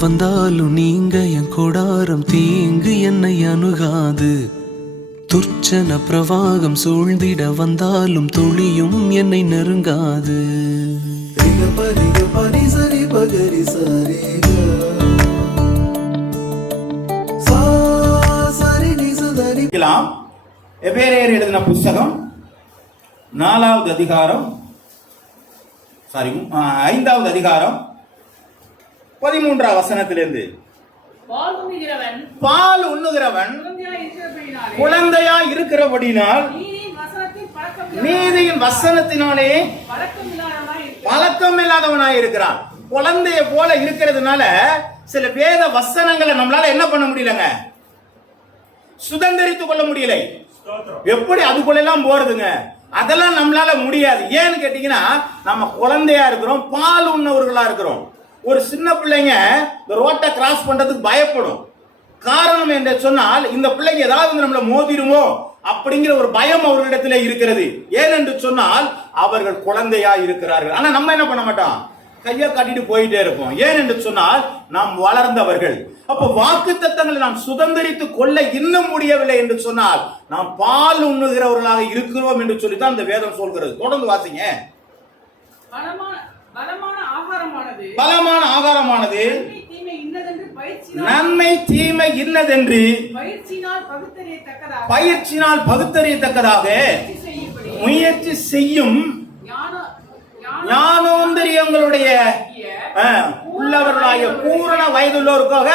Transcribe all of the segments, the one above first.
வந்தாலும் நீங்க என் கொடாரம் தீங்கு என்னை அணுகாது. துர்ச்சன பிரவாகம் சூழ்ந்திட வந்தாலும் துளியும் என்னை நெருங்காது. எபேரியர் எழுதின புஸ்தகம் 4வது அதிகாரம் 5வது அதிகாரம் 13வது வசனத்திலிருந்து, பால் உண்ணுகிறவன் குழந்தையா இருக்கிறபடினால் நீதியின் வசனத்தினாலே பழக்கம் இல்லாதவனாய் இருக்கிறான். குழந்தைய போல இருக்கிறதுனால சில வேத வசனங்களை நம்மளால என்ன பண்ண முடியலங்க, சுதந்திரித்துக் கொள்ள முடியல. எப்படி அதுக்குள்ள எல்லாம் போறதுங்க, அதெல்லாம் நம்மளால முடியாது. ஏன்னு கேட்டீங்கன்னா நம்ம குழந்தையா இருக்கிறோம், பால் உண்ணவர்களா இருக்கிறோம். ஒரு சின்ன பிள்ளைங்க இந்த ரோட்டை கிராஸ் பண்றதுக்கு பயப்படும். காரணம் என்று சொன்னால் இந்த பிள்ளைங்க ஏதாவது நம்மளை மோதிருமோ அப்படிங்கிற ஒரு பயம் அவர்களிடத்திலே இருக்கிறது. ஏனென்று சொன்னால் அவர்கள் குழந்தையா இருக்கிறார்கள். ஆனா நம்ம என்ன பண்ண மாட்டோம், கையை காட்டிட்டு போயிட்டே இருப்போம். ஏன் என்று சொன்னால் நாம் வளர்ந்தவர்கள். அப்ப வாக்குத்தத்தங்களை நாம் சுதந்திரித்துக் கொள்ள இன்னும் முடியவில்லை என்று சொன்னால் நாம் பால் உண்ணுகிறவர்களாக இருக்கிறோம் என்று சொல்லித்தான் இந்த வேதம் சொல்கிறது. தொடர்ந்து வாசிங்க. பலமான ஆகாரமானது நன்மை தீமை இன்னதென்று பயிற்சினால் பகுத்தறியத்தக்கதாக முயற்சி செய்யும் ஞானோந்தரியங்களுடைய உள்ளவர்களாகிய பூரண வயதுள்ளவருக்காக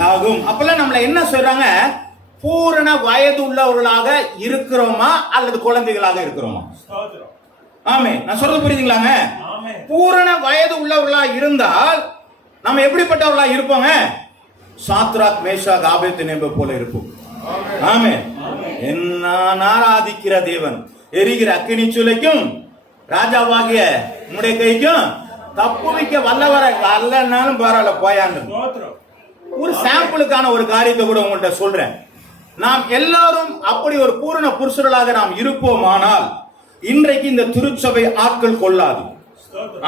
தாகும். அப்பெல்லாம் நம்மள என்ன சொல்றாங்க, பூரண வயது உள்ளவர்களாக இருக்கிறோமா அல்லது குழந்தைகளாக இருக்கிறோமா? ஆமே, நான் சொல்றது புரியுதுங்களாங்க? பூரண வயது உள்ளவர்களா இருந்தால் நம்ம எப்படிப்பட்டவர்களா இருப்போங்க, சாத்ராக் மேஷாக் ஆபேத்நேகோ போல இருப்போம். ஆமே, என்ன ஆராதிக்கிற தேவன் எரிகிற அக்கினி சூளைக்கும் ராஜாவாகிய உம்முடைய கைக்கும் தப்புவிக்க வல்லவரை அல்லனாலும் பரவாயில்ல போயாண்டு. ஒரு சாம்பிளுக்கான ஒரு காரியத்தை கூட உங்கள்கிட்ட சொல்றேன். நாம் எல்லாரும் அப்படி ஒரு பூரண புருஷர்களாக நாம் இருப்போமானால் இன்றைக்கு இந்த திருச்சபை ஆட்கள் கொள்ளாது.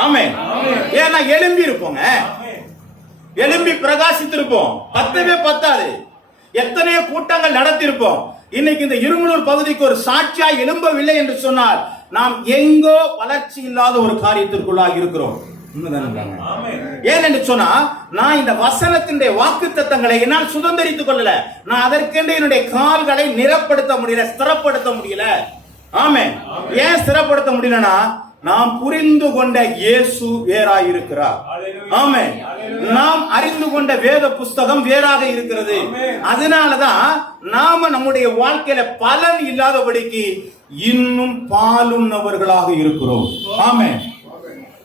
ஆமே, ஏன்னா எழும்பி இருப்போங்க, எழும்பி பிரகாசித்திருப்போம். பத்தவே பத்தாது, எத்தனையோ கூட்டங்கள் நடத்திருப்போம். இன்னைக்கு இந்த இருமலூர் பகுதிக்கு ஒரு சாட்சியா எழும்பவில்லை என்று சொன்னால் நாம் எங்கோ வளர்ச்சி இல்லாத ஒரு காரியத்திற்குள்ளாக இருக்கிறோம். ஏன் என்று சொன்னா நான் இந்த வசனத்தினுடைய வாக்குத்தத்தங்களை என்னால் சுதந்திரித்துக் கொள்ளல. நான் அதற்கென்று என்னுடைய கால்களை நிறப்படுத்த முடியல, ஸ்திரப்படுத்த முடியல. ஆமே, ஏன் ஸ்திரப்படுத்த முடியலனா நாம் புரிந்து கொண்ட இயேசு வேறாய் இருக்கிறார். ஆமே, நாம் அறிந்து கொண்ட வேத புஸ்தகம் வேறாக இருக்கிறது. அதனாலதான் நாம நம்முடைய வாழ்க்கையில பலன் இல்லாதபடிக்கு இன்னும் பாலுண்ணவர்களாக இருக்கிறோம். ஆமே,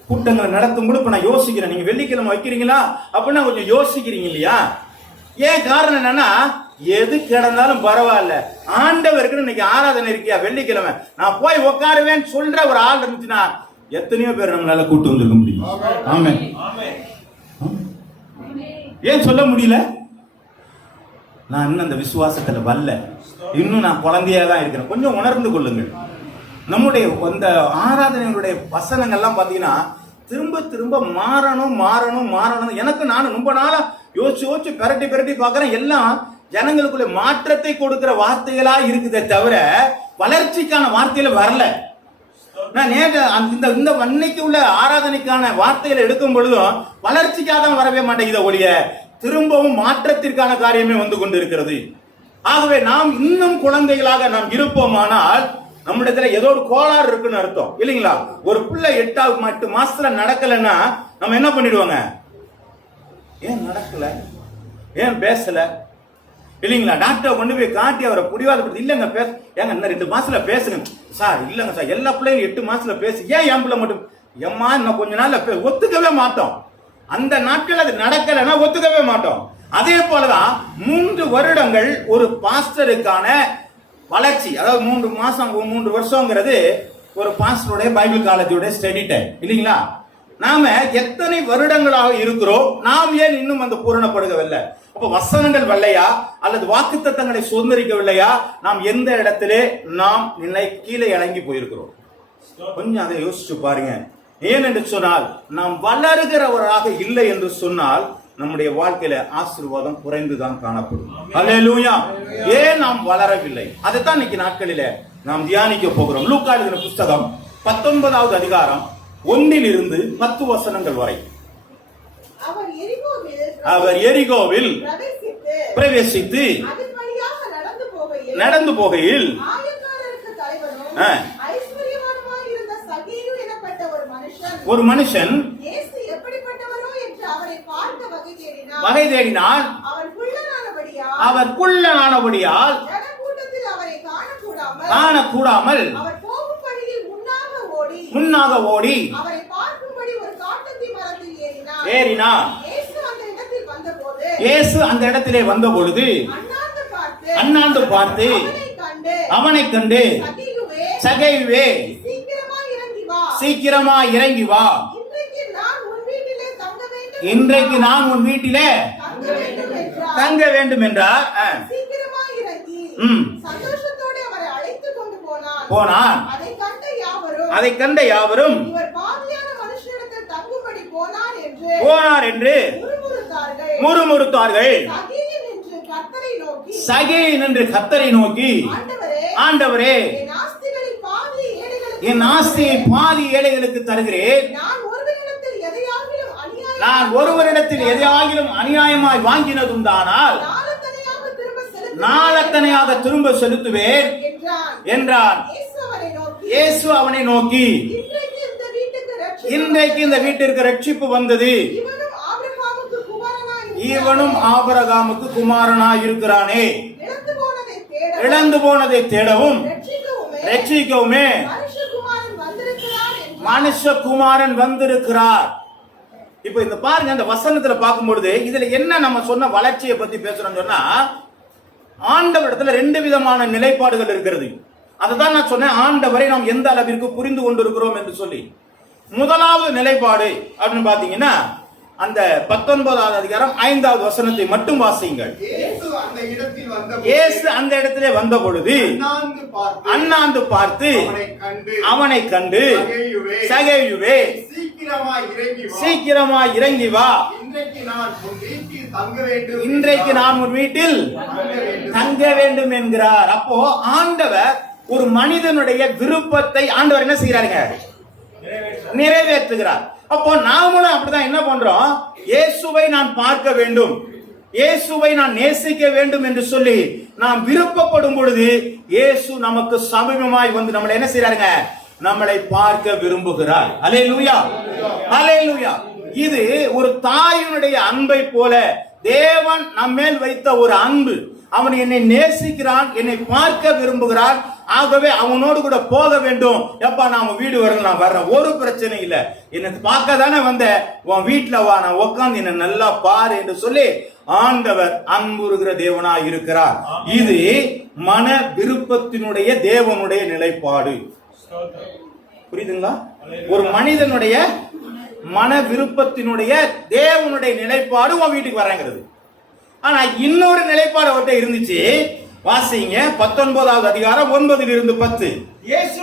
கூட்டங்களை நடத்தும் கூட இப்ப நான் யோசிக்கிறேன், நீங்க வெள்ளிக்கிழமை வைக்கிறீங்களா அப்படின்னா கொஞ்சம் யோசிக்கிறீங்க இல்லையா? ஏன் காரணம் என்னன்னா, எது கிடந்தாலும் பரவாயில்ல, ஆண்டவருக்கு இன்னைக்கு ஆராதனை இருக்கியா வெள்ளிக்கிழமை நான் போய் உட்காருவேன் சொல்ற ஒரு ஆள் இருந்துச்சுன்னா எத்தனையோ பேர் நம்மளால கூட்டு வந்திருக்க முடியும். ஆமே, ஏன் சொல்ல முடியல? நான் இன்னும் அந்த விசுவாசத்துல வரல, இன்னும் நான் குழந்தையா தான் இருக்கிறேன். கொஞ்சம் உணர்ந்து கொள்ளுங்கள். நம்முடைய அந்த ஆராதனைகளுடைய வசனங்கள்லாம் பாத்தீங்கன்னா திரும்ப திரும்ப மாறணும் மாறணும் மாறணும். எனக்கு நானும் ரொம்ப நாளா யோசிச்சு பிரட்டி பாக்குறேன். எல்லாம் ஜனங்களுக்குள்ள மாற்றத்தை கொடுக்கிற வார்த்தைகளா இருக்குதே தவிர வளர்ச்சிக்கான வார்த்தையில வரல. நான் இந்த அன்னைக்கு உள்ள ஆராதனைக்கான வார்த்தைகளை எடுக்கும் பொழுதும் வளர்ச்சிக்காக தான் வரவே மாட்டேங்குத ஒழிய திரும்பவும் மாற்றத்திற்கான காரியமே வந்து கொண்டு இருக்கிறது. ஆகவே நாம் இன்னும் குழந்தைகளாக நாம் இருப்போமானால் நம்மிடத்துல ஏதோ ஒரு கோளாறு இருக்குன்னு அர்த்தம் இல்லைங்களா? ஒரு பிள்ளை 8 மாசத்துல நடக்கலன்னா நம்ம என்ன பண்ணிடுவாங்க, ஏன் நடக்கல, ஏன் பேசல இல்லைங்களா? டாக்டரை கொண்டு போய் காட்டி அவரை புடிவாதப்படுத்தி, இல்லைங்க பேச, ஏங்க இன்னும் 2 மாசத்துல பேசுங்க சார். இல்லைங்க சார், எல்லா பிள்ளைங்களும் 8 மாசத்துல பேசு, ஏன் என் பிள்ளை மட்டும்? எம்மா இன்னும் கொஞ்ச நாள்ல ஒத்துக்கவே மாட்டோம். அந்த நாட்கள் அது நடக்கலைன்னா ஒத்துக்கவே மாட்டோம். அதே போலதான் 3 வருடங்கள் ஒரு பாஸ்டருக்கான வளர்ச்சி, அதாவது 3 மாசம் 3 வருஷங்கிறது ஒரு பாஸ்டருடைய பைபிள் காலேஜோட ஸ்டடி டைம் இல்லைங்களா? நாம எத்தனை வருடங்களாக இருக்கிறோம், நாம் ஏன் இன்னும் அந்த பூரணப்படுகவில்லை? அப்ப வசனங்கள் வரலையா அல்லது வாக்குத்தத்தங்களை சுதந்திரிக்கவில்லையா? நாம் எந்த இடத்திலே நாம் கீழே இறங்கி போயிருக்கிறோம்? கொஞ்சம் அதை யோசிச்சு பாருங்க. ஏன் என்று சொன்னால் நாம் வளருகிறவராக இல்லை என்று சொன்னால் நம்முடைய வாழ்க்கையில ஆசீர்வாதம் குறைந்துதான் காணப்படும். அல்லேலூயா. ஏன் நாம் வளரவில்லை? அதைத்தான் இன்னைக்கு நாட்களில நாம் தியானிக்க போகிறோம். லூக்கா எழுதின புஸ்தகம் 19வது அதிகாரம் 1 to 10 வசனங்கள் வரை. அவர் எரிகோவில் பிரவேசித்து நடந்து போகையில் ஒரு மனுஷன் வகை தேடினான். அவர் குள்ளனானபடியால் காணக்கூடாமல் முன்னாக ஓடி ஏறினான். இயேசு அந்த இடத்திலே வந்த பொழுது அண்ணாந்து பார்த்து அவனை கண்டு, சகேயுவே, சீக்கிரமா இறங்கி வா, இன்றைக்கு நான் உன் வீட்டிலே தங்க வேண்டும் என்றார். போனான். அதை கண்ட யாவரும் போனார் என்று முறுமுறுத்தார்கள். சகேயன் என்று கர்த்தரை நோக்கி, ஆண்டவரே, என் ஆஸ்தியை பாதி ஏழைகளுக்கு தருகிறேன். நான் ஒருவரிடத்தில் எதையாகிலும் அநியாயமாய் வாங்கினதுண்டானால் நாளத்தனையாக திரும்ப செலுத்துவேன் என்றான். இயேசு அவனை நோக்கி, இன்றைக்கு இந்த வீட்டிற்கு ரட்சிப்பு வந்தது, இவனும் ஆபிரகாமுக்கு குமாரனாய் இருக்கிறானே. இழந்து போனதை தேடவும் ரட்சிக்கவுமே மனுஷகுமாரன் வந்திருக்கிறார். இப்ப இந்த பாருங்க, இந்த வசனத்துல பார்க்கும் பொழுது இதுல என்ன நம்ம சொன்ன வளர்ச்சியை பத்தி பேசுறோம் சொன்னா, ஆண்டவரிடத்துல 2 விதமான நிலைப்பாடுகள் இருக்கிறது. அதுதான் நான் சொன்னேன், ஆண்டவரை நாம் எந்த அளவிற்கு புரிந்து கொண்டிருக்கிறோம் என்று சொல்லி. முதலாவது நிலைப்பாடு அப்படின்னு பாத்தீங்கன்னா, அந்த 19வது அதிகாரம் 5வது வசனத்தை மட்டும் வாசியுங்கள். இயேசு அந்த இடத்திலே வந்த பொழுது அண்ணாந்து பார்த்து அவனை கண்டு, சகேயுவே, சீக்கிரமா இறங்கி வா, இன்றைக்கு நான் உன் வீட்டில் தங்க வேண்டும் என்கிறார். அப்போ ஆண்டவர் ஒரு மனிதனுடைய விருப்பத்தை ஆண்டவர் என்ன செய்யறாருங்க? நிறைவேற்றுகிறார். அப்போ நாமளும் அப்படிதான் என்ன பண்றோம்? இயேசுவை நான் பார்க்க வேண்டும், இயேசுவை நான் நேசிக்க வேண்டும் என்று சொல்லி நாம் விருப்பப்படும் பொழுது இயேசு நமக்கு சமீபமாய் வந்து நம்மளை என்ன செய்யறாருங்க? நம்மளை பார்க்க விரும்புகிறார். அல்லேலூயா, அல்லேலூயா. இது ஒரு தாயினுடைய அன்பை போல தேவன் நம்மேல் வைத்த ஒரு அன்பு. அவன் என்னை நேசிக்கிறான், என்னை பார்க்க விரும்புகிறான், ஆகவே அவனோடு கூட போக வேண்டும். எப்பா நாம வீடு வரல, நான் வர்றேன், ஒரு பிரச்சனை இல்ல, என்னை பார்க்க தானே வந்த, உன் வீட்டுல வா, நான் உட்காந்து என்ன நல்லா பாரு என்று சொல்லி ஆண்டவர் அன்புறுகிற தேவனாய் இருக்கிறார். இது மன விருப்பத்தினுடைய தேவனுடைய நிலைப்பாடு. புரியுதுங்களா? ஒரு மனிதனுடைய மன விருப்பத்தினுடைய தேவனுடைய நிலைப்பாடு உன் வீட்டுக்கு வரங்கிறது. ஆனா இன்னொரு நிலைப்பாடு அவர்கிட்ட இருந்துச்சு. வாசிங்க 19வது அதிகாரம் 9 to 10. இயேசு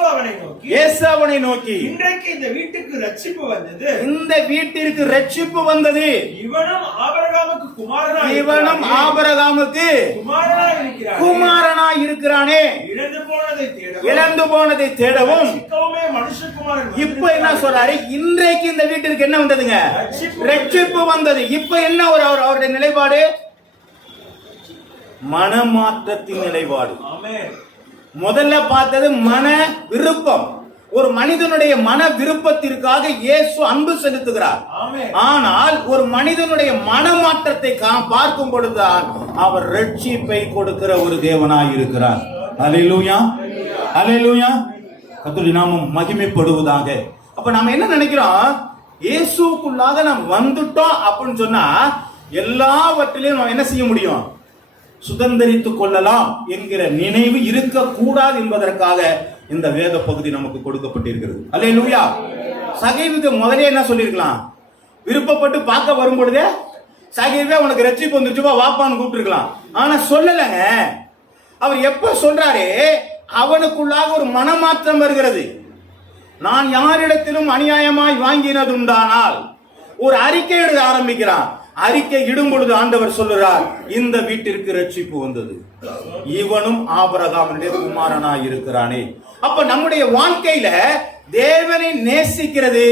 அவனை நோக்கி, இன்றைக்கு இந்த வீட்டுக்கு ரட்சிப்பு வந்தது, இந்த வீட்டிற்கு ரட்சிப்பு வந்தது, இவனும் ஆபிரகாமுக்கு குமாரனாய் இருக்கிறானே. இழந்து போனதை தேடவும். இப்ப என்ன சொல்றாரு? இன்றைக்கு இந்த வீட்டிற்கு என்ன வந்ததுங்க? ரட்சிப்பு வந்தது. இப்ப என்ன அவருடைய நிலைப்பாடு? மனமாற்றத்தின் நிலைப்பாடு. முதல்ல பார்த்தது மன விருப்பம். ஒரு மனிதனுடைய மன விருப்பத்திற்காக இயேசு அன்பு செலுத்துகிறார். ஆனால் ஒரு மனிதனுடைய மனமாற்றத்தை பார்க்கும் பொழுதுதான் அவர் ரட்சிப்பை கொடுக்கிற ஒரு தேவனாய் இருக்கிறார். அல்லேலூயா, அல்லேலூயா. கர்த்தருடைய நாமம் மகிமைப்படுவதாக. அப்ப நாம என்ன நினைக்கிறோம்? இயேசுக்குள்ளாக நாம் வந்துட்டோம் அப்படின்னு சொன்னா எல்லாவற்றிலையும் நாம் என்ன செய்ய முடியும்? சுதந்திரித்துக் கொள்ளலாம் என்கிற நினைவு இருக்கக்கூடாது என்பதற்காக இந்த வேத பகுதி நமக்கு கொடுக்கப்பட்டிருக்கிறது. அல்லேலூயா. சகேயுவுக்கு முதலே என்ன சொல்லிருக்கலாம்? விருப்பப்பட்டு பார்க்க வரும் பொழுதே, சகேயுவே உனக்கு ரட்சிப்பு வந்துச்சுப்பா வாப்பான்னு கூப்பிட்டுருக்கலாம். ஆனா சொல்லலங்க. அவர் எப்ப சொல்றாரு? அவனுக்குள்ளாக ஒரு மனமாற்றம் வருகிறது. நான் யாரிடத்திலும் அநியாயமாய் வாங்கினதுண்டானால் ஒரு அறிக்கை எழுத ஆரம்பிக்கிறான். அறிக்கை இடும் பொழுது ஆண்டவர் சொல்லுறார், இந்த வீட்டிற்கு ரட்சிப்பு வந்தது, இவனும் ஆபிரகாமுடைய குமாரனாய் இருக்கிறானே. அப்ப நம்முடைய வாழ்க்கையில தேவனை நேசிக்கிறது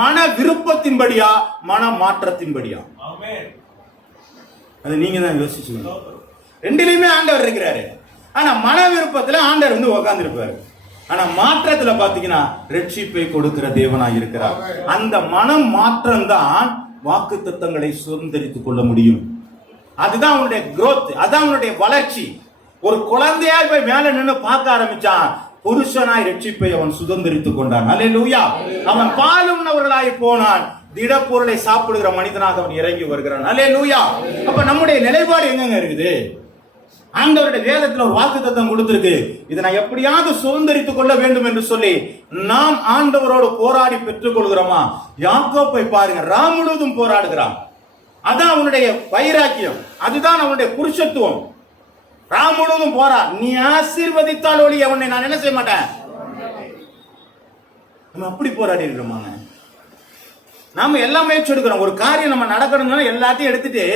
மன விருப்பத்தின்படியா, மன மாற்றத்தின்படியா? அது நீங்க தான் யோசிச்சுக்கணும். ரெண்டிலுமே ஆண்டவர் இருக்கிறாரு. ஆனா மன விருப்பத்துல ஆண்டவர் வந்து உட்கார்ந்து இருப்பாரு. ஆனா மாற்றத்துல பாத்தீங்கன்னா ரட்சிப்பை கொடுக்கிற தேவனாய் இருக்கிறார். அந்த மனம் மாற்றம் தான் வாக்கு தத்தங்களை சுதந்திரித்துக் கொள்ள முடியும். அதுதான் அவனுடைய growth, அதான் அவனுடைய வளர்ச்சி. ஒரு குழந்தையாய் போய் மேல நின்று பார்க்க ஆரம்பிச்சான், புருஷனாய் ரட்சிப்பை அவன் சுதந்திரித்துக் கொண்டான். அல்லேலூயா. அவன் பாலுண்ணவர்களாய் போனான், திடப்பொருளை சாப்பிடுகிற மனிதனாக அவன் இறங்கி வருகிறான். அல்லேலூயா. அப்ப நம்முடைய நிலைப்பாடு எங்கங்க இருக்குது? ஆண்டவருடைய வேதத்துல ஒரு வாக்கு தத்தம் கொடுத்திருக்கு, இதை நான் எப்படியாவது சுதந்திரித்துக் கொள்ள வேண்டும் என்று சொல்லி நாம் ஆண்டவரோடு போராடி பெற்றுக் கொள்கிறோமா? யாக்கோப்பை பாருங்க, ராம் முழுவதும் போராடுகிறான். அதான் அவனுடைய வைராக்கியம், அதுதான் அவனுடைய புருஷத்துவம். ராம் முழுவதும் போரா, நீ ஆசீர்வதித்தால் ஒளி அவனை நான் என்ன செய்ய மாட்டேன். நம்ம அப்படி போராடி இருக்கிறோமாங்க? நாம எல்லாம் முயற்சி எடுக்கிறோம். ஒரு காரியம் நம்ம நடக்கணும்னா எல்லாத்தையும் எடுத்துட்டு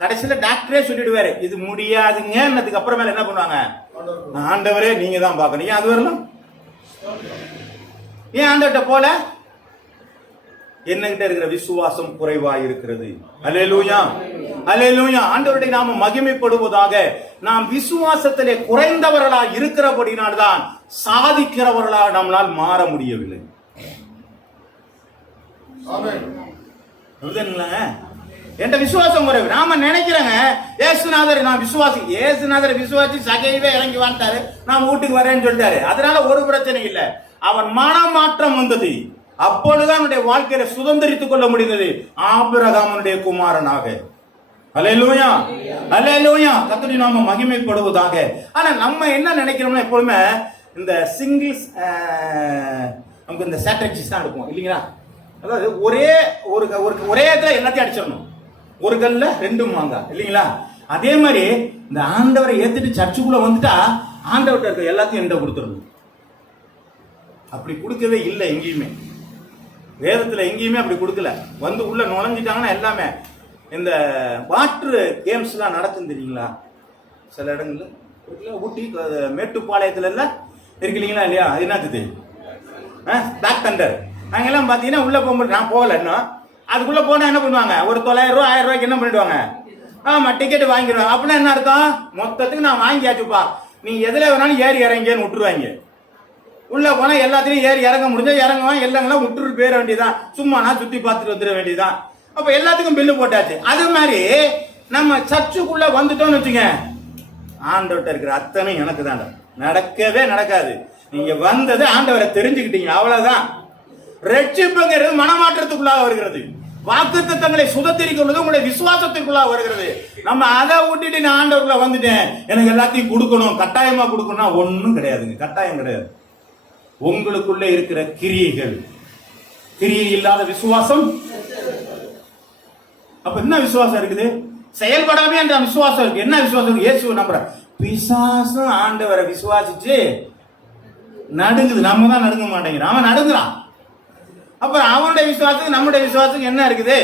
கடைசியில டாக்டரே சொல்லிடுவாரு, இது முடியாதுங்க. அதுக்கு அப்புறமேல என்ன பண்ணுவாங்க? ஆண்டவரே நீங்க தான் பார்க்கணும். ஏன் அது வரலாம்? ஏன் ஆண்டவர்கிட்ட போல? என்னகிட்ட இருக்கிற விசுவாசம் குறைவாய் இருக்கிறது. அல்லேலூயா, அல்லேலூயா. ஆண்டவருடைய நாம மகிமைப்படுவதாக. நாம் விசுவாசத்திலே குறைந்தவர்களாக இருக்கிறபடினால்தான் சாதிக்கிறவர்களாக நம்மளால் மாற முடியவில்லை. என்ற விசுவாசம் குறைவு. நாம நினைக்கிறேங்க, ஏசுநாதர் நான் விசுவாசி, ஏசுநாதர் விசுவாசி சகைவே இறங்கி வந்துட்டாரு, நான் வீட்டுக்கு வரேன்னு சொல்லிட்டாரு, அதனால ஒரு பிரச்சனை இல்லை. அவன் மனமாற்றம் வந்தது, அப்பொழுதுதான் அவனுடைய வாழ்க்கையில சுதந்திரித்துக் கொள்ள முடிந்தது ஆபிரகாமுடைய குமாரனாக. அல்லேலூயா, அல்லேலூயா. கர்த்தருடைய நாமம் மகிமைப்படுவதாக. ஆனா நம்ம என்ன நினைக்கிறோம்னா, எப்பொழுதுமே இந்த சிங்கிள்ஸ் நமக்கு இந்த ஸ்ட்ராட்டஜிஸ் தான் எடுப்போம் இல்லைங்களா? அதாவது ஒரே இடத்துல எல்லாத்தையும் அடிச்சிடணும், ஒரு கல்ல ரெண்டும் மாங்காய் இல்லைங்களா? அதே மாதிரி இந்த ஆண்டவரை ஏத்துட்டு சர்ச்சுக்குள்ள வந்துட்டா ஆண்டவர்கிட்ட இருக்க எல்லாத்தையும் என்கிட்ட கொடுத்துடணும். அப்படி கொடுக்கவே இல்லை எங்கேயுமே, வேதத்துல எங்கேயுமே அப்படி கொடுக்கல. வந்து உள்ள நுழைஞ்சிட்டாங்கன்னா எல்லாமே இந்த வாட்டர் கேம்ஸ் எல்லாம் நடக்கும் தெரியுங்களா? சில இடங்கள்ல ஊட்டி மேட்டுப்பாளையத்துல எல்லாம் இருக்கு இல்லைங்களா? இல்லையா? அது என்னது தெரியும்? Black Thunder. நாங்கெல்லாம் பாத்தீங்கன்னா உள்ள போகும்போது, நான் போகல இன்னும், அதுக்குள்ள போனா என்ன பண்ணுவாங்க, ஒரு 900 ரூபா 1000 ரூபாய்க்கு என்ன பண்ணிடுவாங்க, ஆமா டிக்கெட் வாங்கிடுவாங்க. அப்படின்னா என்ன அர்த்தம்? மொத்தத்துக்கு நான் வாங்கியாச்சுப்பா, நீ எதுல வேணாலும் ஏறி இறங்கன்னு விட்டுருவாங்க. உள்ள போனா எல்லாத்திலையும் ஏறி இறங்க முடிஞ்சா இறங்குவான், எல்லாம் விட்டுட்டு போயிட வேண்டியதான், சும்மா நான் சுத்தி பார்த்துட்டு வந்துட வேண்டியதான். அப்ப எல்லாத்துக்கும் பில்லு போட்டாச்சு. அது மாதிரி நம்ம சர்ச்சுக்குள்ள வந்துட்டோம்னு வச்சுங்க, ஆண்டவர்கிட்ட இருக்கிற அத்தனை எனக்கு தான். நடக்கவே நடக்காது. நீங்க வந்தது ஆண்டவரை தெரிஞ்சுக்கிட்டீங்க, அவ்வளவுதான். ரட்சிப்புங்கிறது மனமாற்றத்துக்குள்ளாக வருகிறது. வாக்குத்தத்தங்களை சுதந்திரிக்கிறது உங்களுடைய விசுவாசத்திற்குள்ளாக வருகிறது. நம்ம அதை விட்டுட்டு நான் ஆண்டவருக்குள்ள வந்துட்டேன், எனக்கு எல்லாத்தையும் கொடுக்கணும், கட்டாயமா கொடுக்கணும், ஒன்னும் கிடையாதுங்க. கட்டாயம் கிடையாது. உங்களுக்குள்ளே இருக்கிற கிரியைகள், கிரியை இல்லாத விசுவாசம். அப்ப என்ன விசுவாசம் இருக்குது? செயல்படாமே அந்த விசுவாசம் இருக்கு. என்ன விசுவாசம்? இயேசுவை நம்புற பிசாசும் ஆண்டவரை விசுவாசிச்சு நடுங்குது. நம்ம தான் நடுங்க மாட்டேங்கிறோம், அவன் நடுங்குறான். அப்புறம் அவனுடைய விசுவாசத்துக்கு நம்முடைய விசுவாசத்துக்கு என்ன இருக்குது?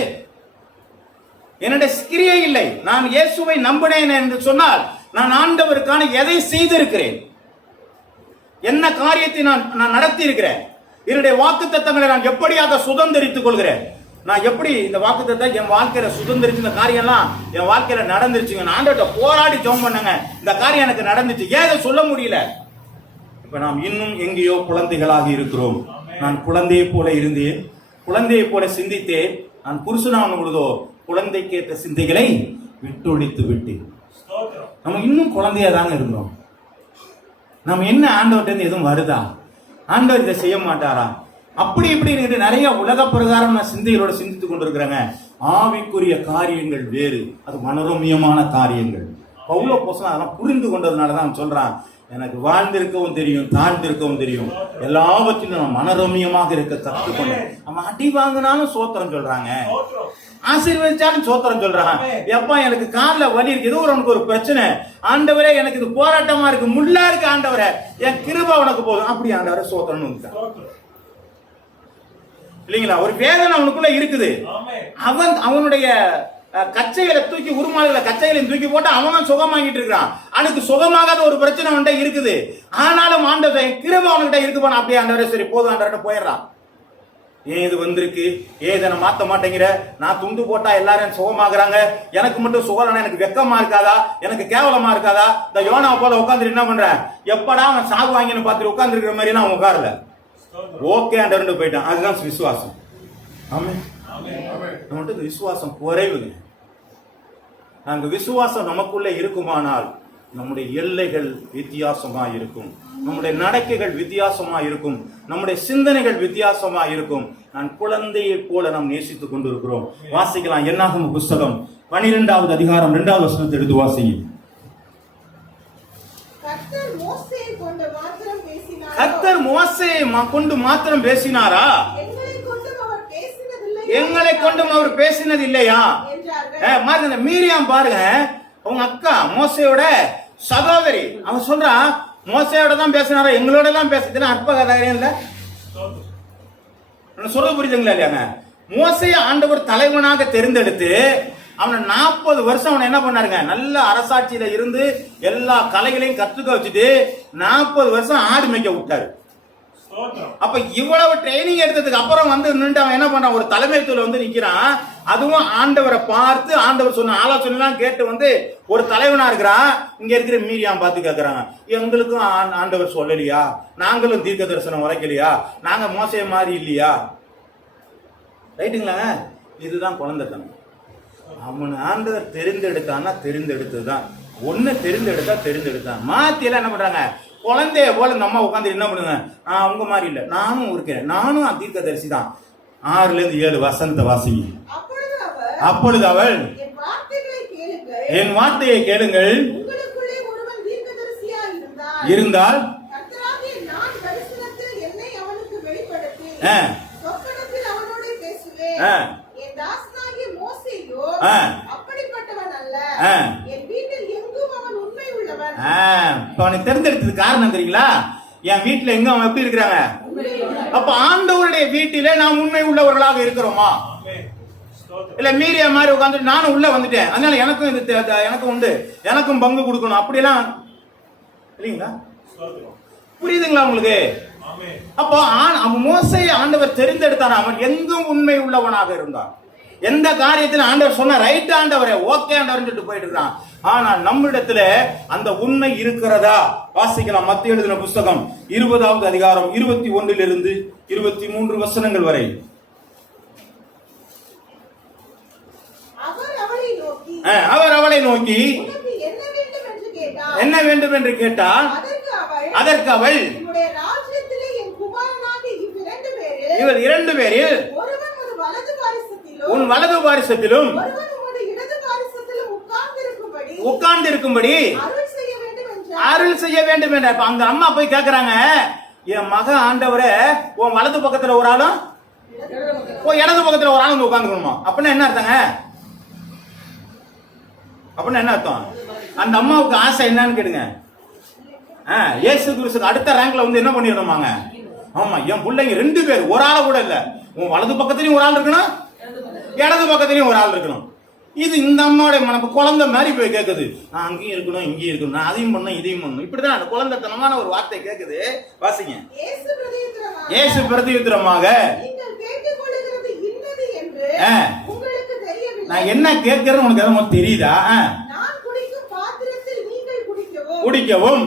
என்னுடைய கிரியை இல்லை. நான் இயேசுவை நம்பினேன் என்று சொன்னால் நான் ஆண்டவருக்கான எதை செய்திருக்கிறேன், என்ன காரியத்தை நான் நடத்தி இருக்கிறேன், என்னுடைய வாக்குத்தத்தங்களை நான் எப்படியாக சுதந்திரித்துக் கொள்கிறேன், நான் எப்படி இந்த வாக்குத்தத்தம் என் வாழ்க்கையில சுதந்திரிச்சு இந்த காரியம்லாம் என் வாழ்க்கையில நடந்துருச்சுங்க. நான் ஆண்டவர்கிட்ட போராடி ஜெபம் பண்ணங்க, இந்த காரியம் எனக்கு நடந்துச்சு. ஏன் சொல்ல முடியல? இப்ப நாம் இன்னும் எங்கேயோ குழந்தைகளாக இருக்கிறோம். நான் குழந்தையை போல இருந்தேன், குழந்தையை போல சிந்தித்தேன். நான் புருஷனான பொழுதோ குழந்தைக்கேற்ற சிந்தைகளை விட்டொழித்து விட்டேன். நம்ம இன்னும் குழந்தையா தாங்க இருந்தோம். நம்ம என்ன ஆண்டவர்கிட்ட எதுவும் வருதா? ஆண்டவர் இதை செய்ய மாட்டாரா? அப்படி இப்படி நிறைய உலக பிரகாரமான சிந்தைகளோட சிந்தித்துக் கொண்டிருக்கிறாங்க. ஆவிக்குரிய காரியங்கள் வேறு, அது மனோரமியமான காரியங்கள். பவுல போசன அதெல்லாம் புரிந்து கொண்டதுனாலதான் சொல்றான், எனக்கு வாழ்ந்திருக்கவும் தெரியும், தாழ்ந்திருக்கவும் தெரியும், எல்லாவற்றிலும் நான் மனரமியமாக இருக்க கற்றுக்கொண்டேன். நம்ம அடி வாங்கினாலும் சோத்திரம் சொல்றாங்க, ஆசீர்வதிச்சாலும் சோத்திரம் சொல்றாங்க. எப்பா எனக்கு கால்ல வலி இருக்கு, ஏதோ உனக்கு ஒரு பிரச்சனை, ஆண்டவரே எனக்கு இது போராட்டமா இருக்கு, முள்ளா இருக்கு, ஆண்டவரே என் கிருபை உனக்கு போதும், அப்படி ஆண்டவரே சோத்திரம்னு வந்துட்டான் இல்லைங்களா? ஒரு வேதனை அவனுக்குள்ள இருக்குது. அவனுடைய கச்சைகளை தூக்கி உருமாறுகளை கச்சைகளையும் தூக்கி போட்டு அவன் சுகமாகிட்டு இருக்கிறான். அவனுக்கு சுகமாகாத ஒரு பிரச்சனை அவன்கிட்ட இருக்குது. ஆனாலும் ஆண்டவர் கிருபை அவன்கிட்ட இருக்குப்பான். அப்படியே ஆண்டவரே சரி போதும் ஆண்டவர்கிட்ட போயிடுறான். ஏன் இது வந்திருக்கு, ஏன் இதை நான் மாற்ற மாட்டேங்கிற, நான் துண்டு போட்டா எல்லாரும் சுகமாகறாங்க, எனக்கு மட்டும் சுகம், எனக்கு வெக்கமா இருக்காதா, எனக்கு கேவலமா இருக்காதா? இந்த யோனா போல உட்காந்துட்டு என்ன பண்ற, எப்படா அவன் சாகு வாங்கின்னு பார்த்துட்டு உட்கார்ந்து இருக்கிற மாதிரி நான் உட்காரல. ஓகே ஆண்டவர்னு போயிட்டான். அதுதான் விசுவாசம். ஆமே, நம்மகிட்ட விசுவாசம் குறைவுங்க. நாங்க விசுவாசம் நமக்குள்ள இருக்குமானால் நம்முடைய எல்லைகள் வித்தியாசமா இருக்கும், நம்முடைய நடக்கைகள் வித்தியாசமா இருக்கும், நம்முடைய சிந்தனைகள் வித்தியாசமா இருக்கும். நான் குழந்தையை போல நாம் நேசித்துக் கொண்டிருக்கிறோம். வாசிக்கலாம். என்னாகும் புஸ்தகம் 12வது அதிகாரம் 2வது வசனத்தை எடுத்து வாசிங்க. கர்த்தர் மோசேயை கொண்டு மாத்திரம் பேசினாரா? எங்களை கொண்டும் அவர் பேசினது இல்லையா? மீரியாம் பாருங்க, உங்க அக்கா மோசையோட சகோதரி, அவன் சொல்றான் மோசையோட தான் பேசினாரா, எங்களோட எல்லாம் பேசுறது அற்ப கதையம் இல்ல. சொல்ல புரியுதுங்களா இல்லையாங்க? மோசைய ஆண்டவர் தலைவனாக தெரிந்தெடுத்து அவனை 40 வருஷம் அவனை என்ன பண்ணாருங்க, நல்ல அரசாட்சியில இருந்து எல்லா கலைகளையும் கற்றுக்க வச்சுட்டு 40 வருஷம் ஆடு மேய்க்க விட்டாரு. அப்ப இவ்வளவு ட்ரைனிங் எடுத்ததுக்கு அப்புறம் வந்து நின்று அவன் என்ன பண்றான், ஒரு தலைமைத்துவத்துல வந்து நிக்கிறான். அதுவும் ஆண்டவரை பார்த்து ஆண்டவர் சொன்ன ஆலோசனை எல்லாம் கேட்டு வந்து ஒரு தலைவனா இருக்கிறான். இங்க இருக்கிற மீரியாம் பார்த்து கேட்கறாங்க, எங்களுக்கும் ஆண்டவர் சொல்லலையா, நாங்களும் தீர்க்க தரிசனம் உரைக்கலையா, நாங்க மோசைய மாதிரி இல்லையா? ரைட்டுங்களா? இதுதான் குழந்தைத்தனம். அவன் ஆண்டவர் தெரிந்தெடுத்தான்னா தெரிந்தெடுத்ததுதான். ஒன்னு தெரிந்தெடுத்தான். மாத்தி எல்லாம் என்ன பண்றாங்க, குழந்தைய போல நம்ம உட்காந்து என்ன பண்ணுங்க, அவங்க மாதிரி இல்ல, நானும் இருக்கிறேன், நானும் தீர்க்கதரிசி தான். 6-7 வசனத்தை வாசிங்க. அப்பொழுது அவள், என் வார்த்தையை கேளுங்கள், இருந்தால் அவனை தெரிந்தெடுத்தது காரணம் தெரியுங்களா? என் வீட்டுல எங்க அவன் எப்படி இருக்கிறாங்க? அப்ப ஆண்டவருடைய வீட்டிலே நாம் உண்மை உள்ளவர்களாக இருக்கிறோமா? இல்ல மீறிய மாதிரி உட்கார்ந்து நானும் உள்ள வந்துட்டேன், அதனால எனக்கும் இது எனக்கும் உண்டு, எனக்கும் பங்கு கொடுக்கணும் அப்படியெல்லாம் இல்லைங்களா? புரியுதுங்களா உங்களுக்கு? அப்போ மோசையை ஆண்டவர் தெரிந்தெடுத்தார். அவன் எங்கும் உண்மை உள்ளவனாக இருந்தான். எந்த காரியத்தில் ஆண்டவர் சொன்ன ரைட் ஆண்டவரே, ஓகே ஆண்டவர் சொல்லிட்டு போயிட்டு இருக்கான். ஆனால் நம்மிடத்துல அந்த உண்மை இருக்கிறதா? வாசிக்கலாம். மத்திய எழுதின புஸ்தகம் 20வது அதிகாரம் 21 - 23 வசனங்கள் வரை. அவர் அவளை நோக்கி என்ன வேண்டும் என்று கேட்டால், அதற்கு அவள், இவர் 2 பேரில் உன் வலது பாரிசத்திலும் உட்கார்ந்து இருக்கும்படி அருள் செய்ய வேண்டும் என்ற. அந்த அம்மா போய் கேட்கிறாங்க, என் மக ஆண்டவரே உன் வலது பக்கத்துல ஒரு ஆளும் இடது பக்கத்துல ஒரு ஆளும் உட்கார்ந்துக்கணுமா? அப்படின்னா என்ன அர்த்தங்க? அப்படின்னா என்ன அர்த்தம்? அந்த அம்மாவுக்கு ஆசை என்னன்னு கேளுங்க. இயேசு கிறிஸ்துக்கு அடுத்த ரேங்க்ல வந்து என்ன பண்ணிடணுமாங்க? ஆமா, என் பிள்ளைங்க 2 பேர், ஒரு ஆள கூட இல்ல, உன் வலது பக்கத்துலயும் ஒரு ஆள் இருக்கணும், இடது பக்கத்துலயும் ஒரு ஆள் இருக்கணும். இது இந்த அம்மாவுடைய மனப்பு குழந்தை மாதிரி போய் கேட்குது. நான் அங்கேயும் இருக்கணும், இங்கேயும் இருக்கணும், நான் அதையும் பண்ணணும், இதையும் பண்ணணும். இப்படிதான் அந்த குழந்தைத்தனமான ஒரு வார்த்தை கேட்குது. வாசிங்க. இயேசு பிரதியுத்தரமாக, நான் என்ன கேட்கிறேன்னு உனக்கு எதுவும் தெரியுதா? குடிக்கவும்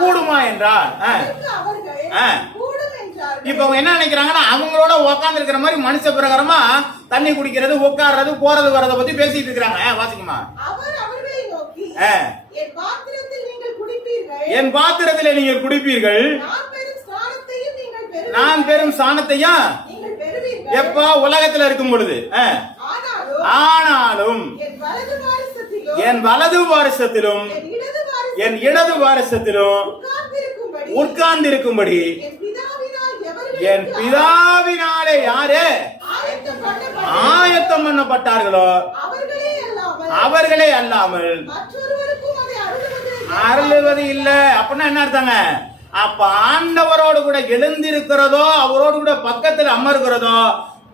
கூடுமா என்றால், இப்ப அவங்க என்ன நினைக்கிறாங்கன்னா, அவங்களோட உட்கார்ந்து இருக்கிற மாதிரி மனுஷ பிரகாரமா தண்ணி குடிக்கிறது, உட்கார்றது, போறது வரத பத்தி பேசிட்டு இருக்காங்க. வாசிக்குமா. என் பாத்திரத்தில் நீங்கள் குடிப்பீர்கள், நான் பெரும் ஸ்நானத்தையும் எப்ப உலகத்துல இருக்கும் பொழுது, ஆனாலும் என் வலது பாரிசத்திலும் என் இடது பாரிசத்திலும் உட்கார்ந்து இருக்கும்படி என் பிதாவினாலே யாரே ஆயத்தம் பண்ணப்பட்டார்களோ அவர்களே அல்லாமல் அருளுவது இல்லை. அப்படின்னா என்ன அர்த்தங்க? அப்ப ஆண்டவரோடு கூட எழுந்திருக்கிறதோ, அவரோடு கூட பக்கத்தில் அமர்கிறதோ,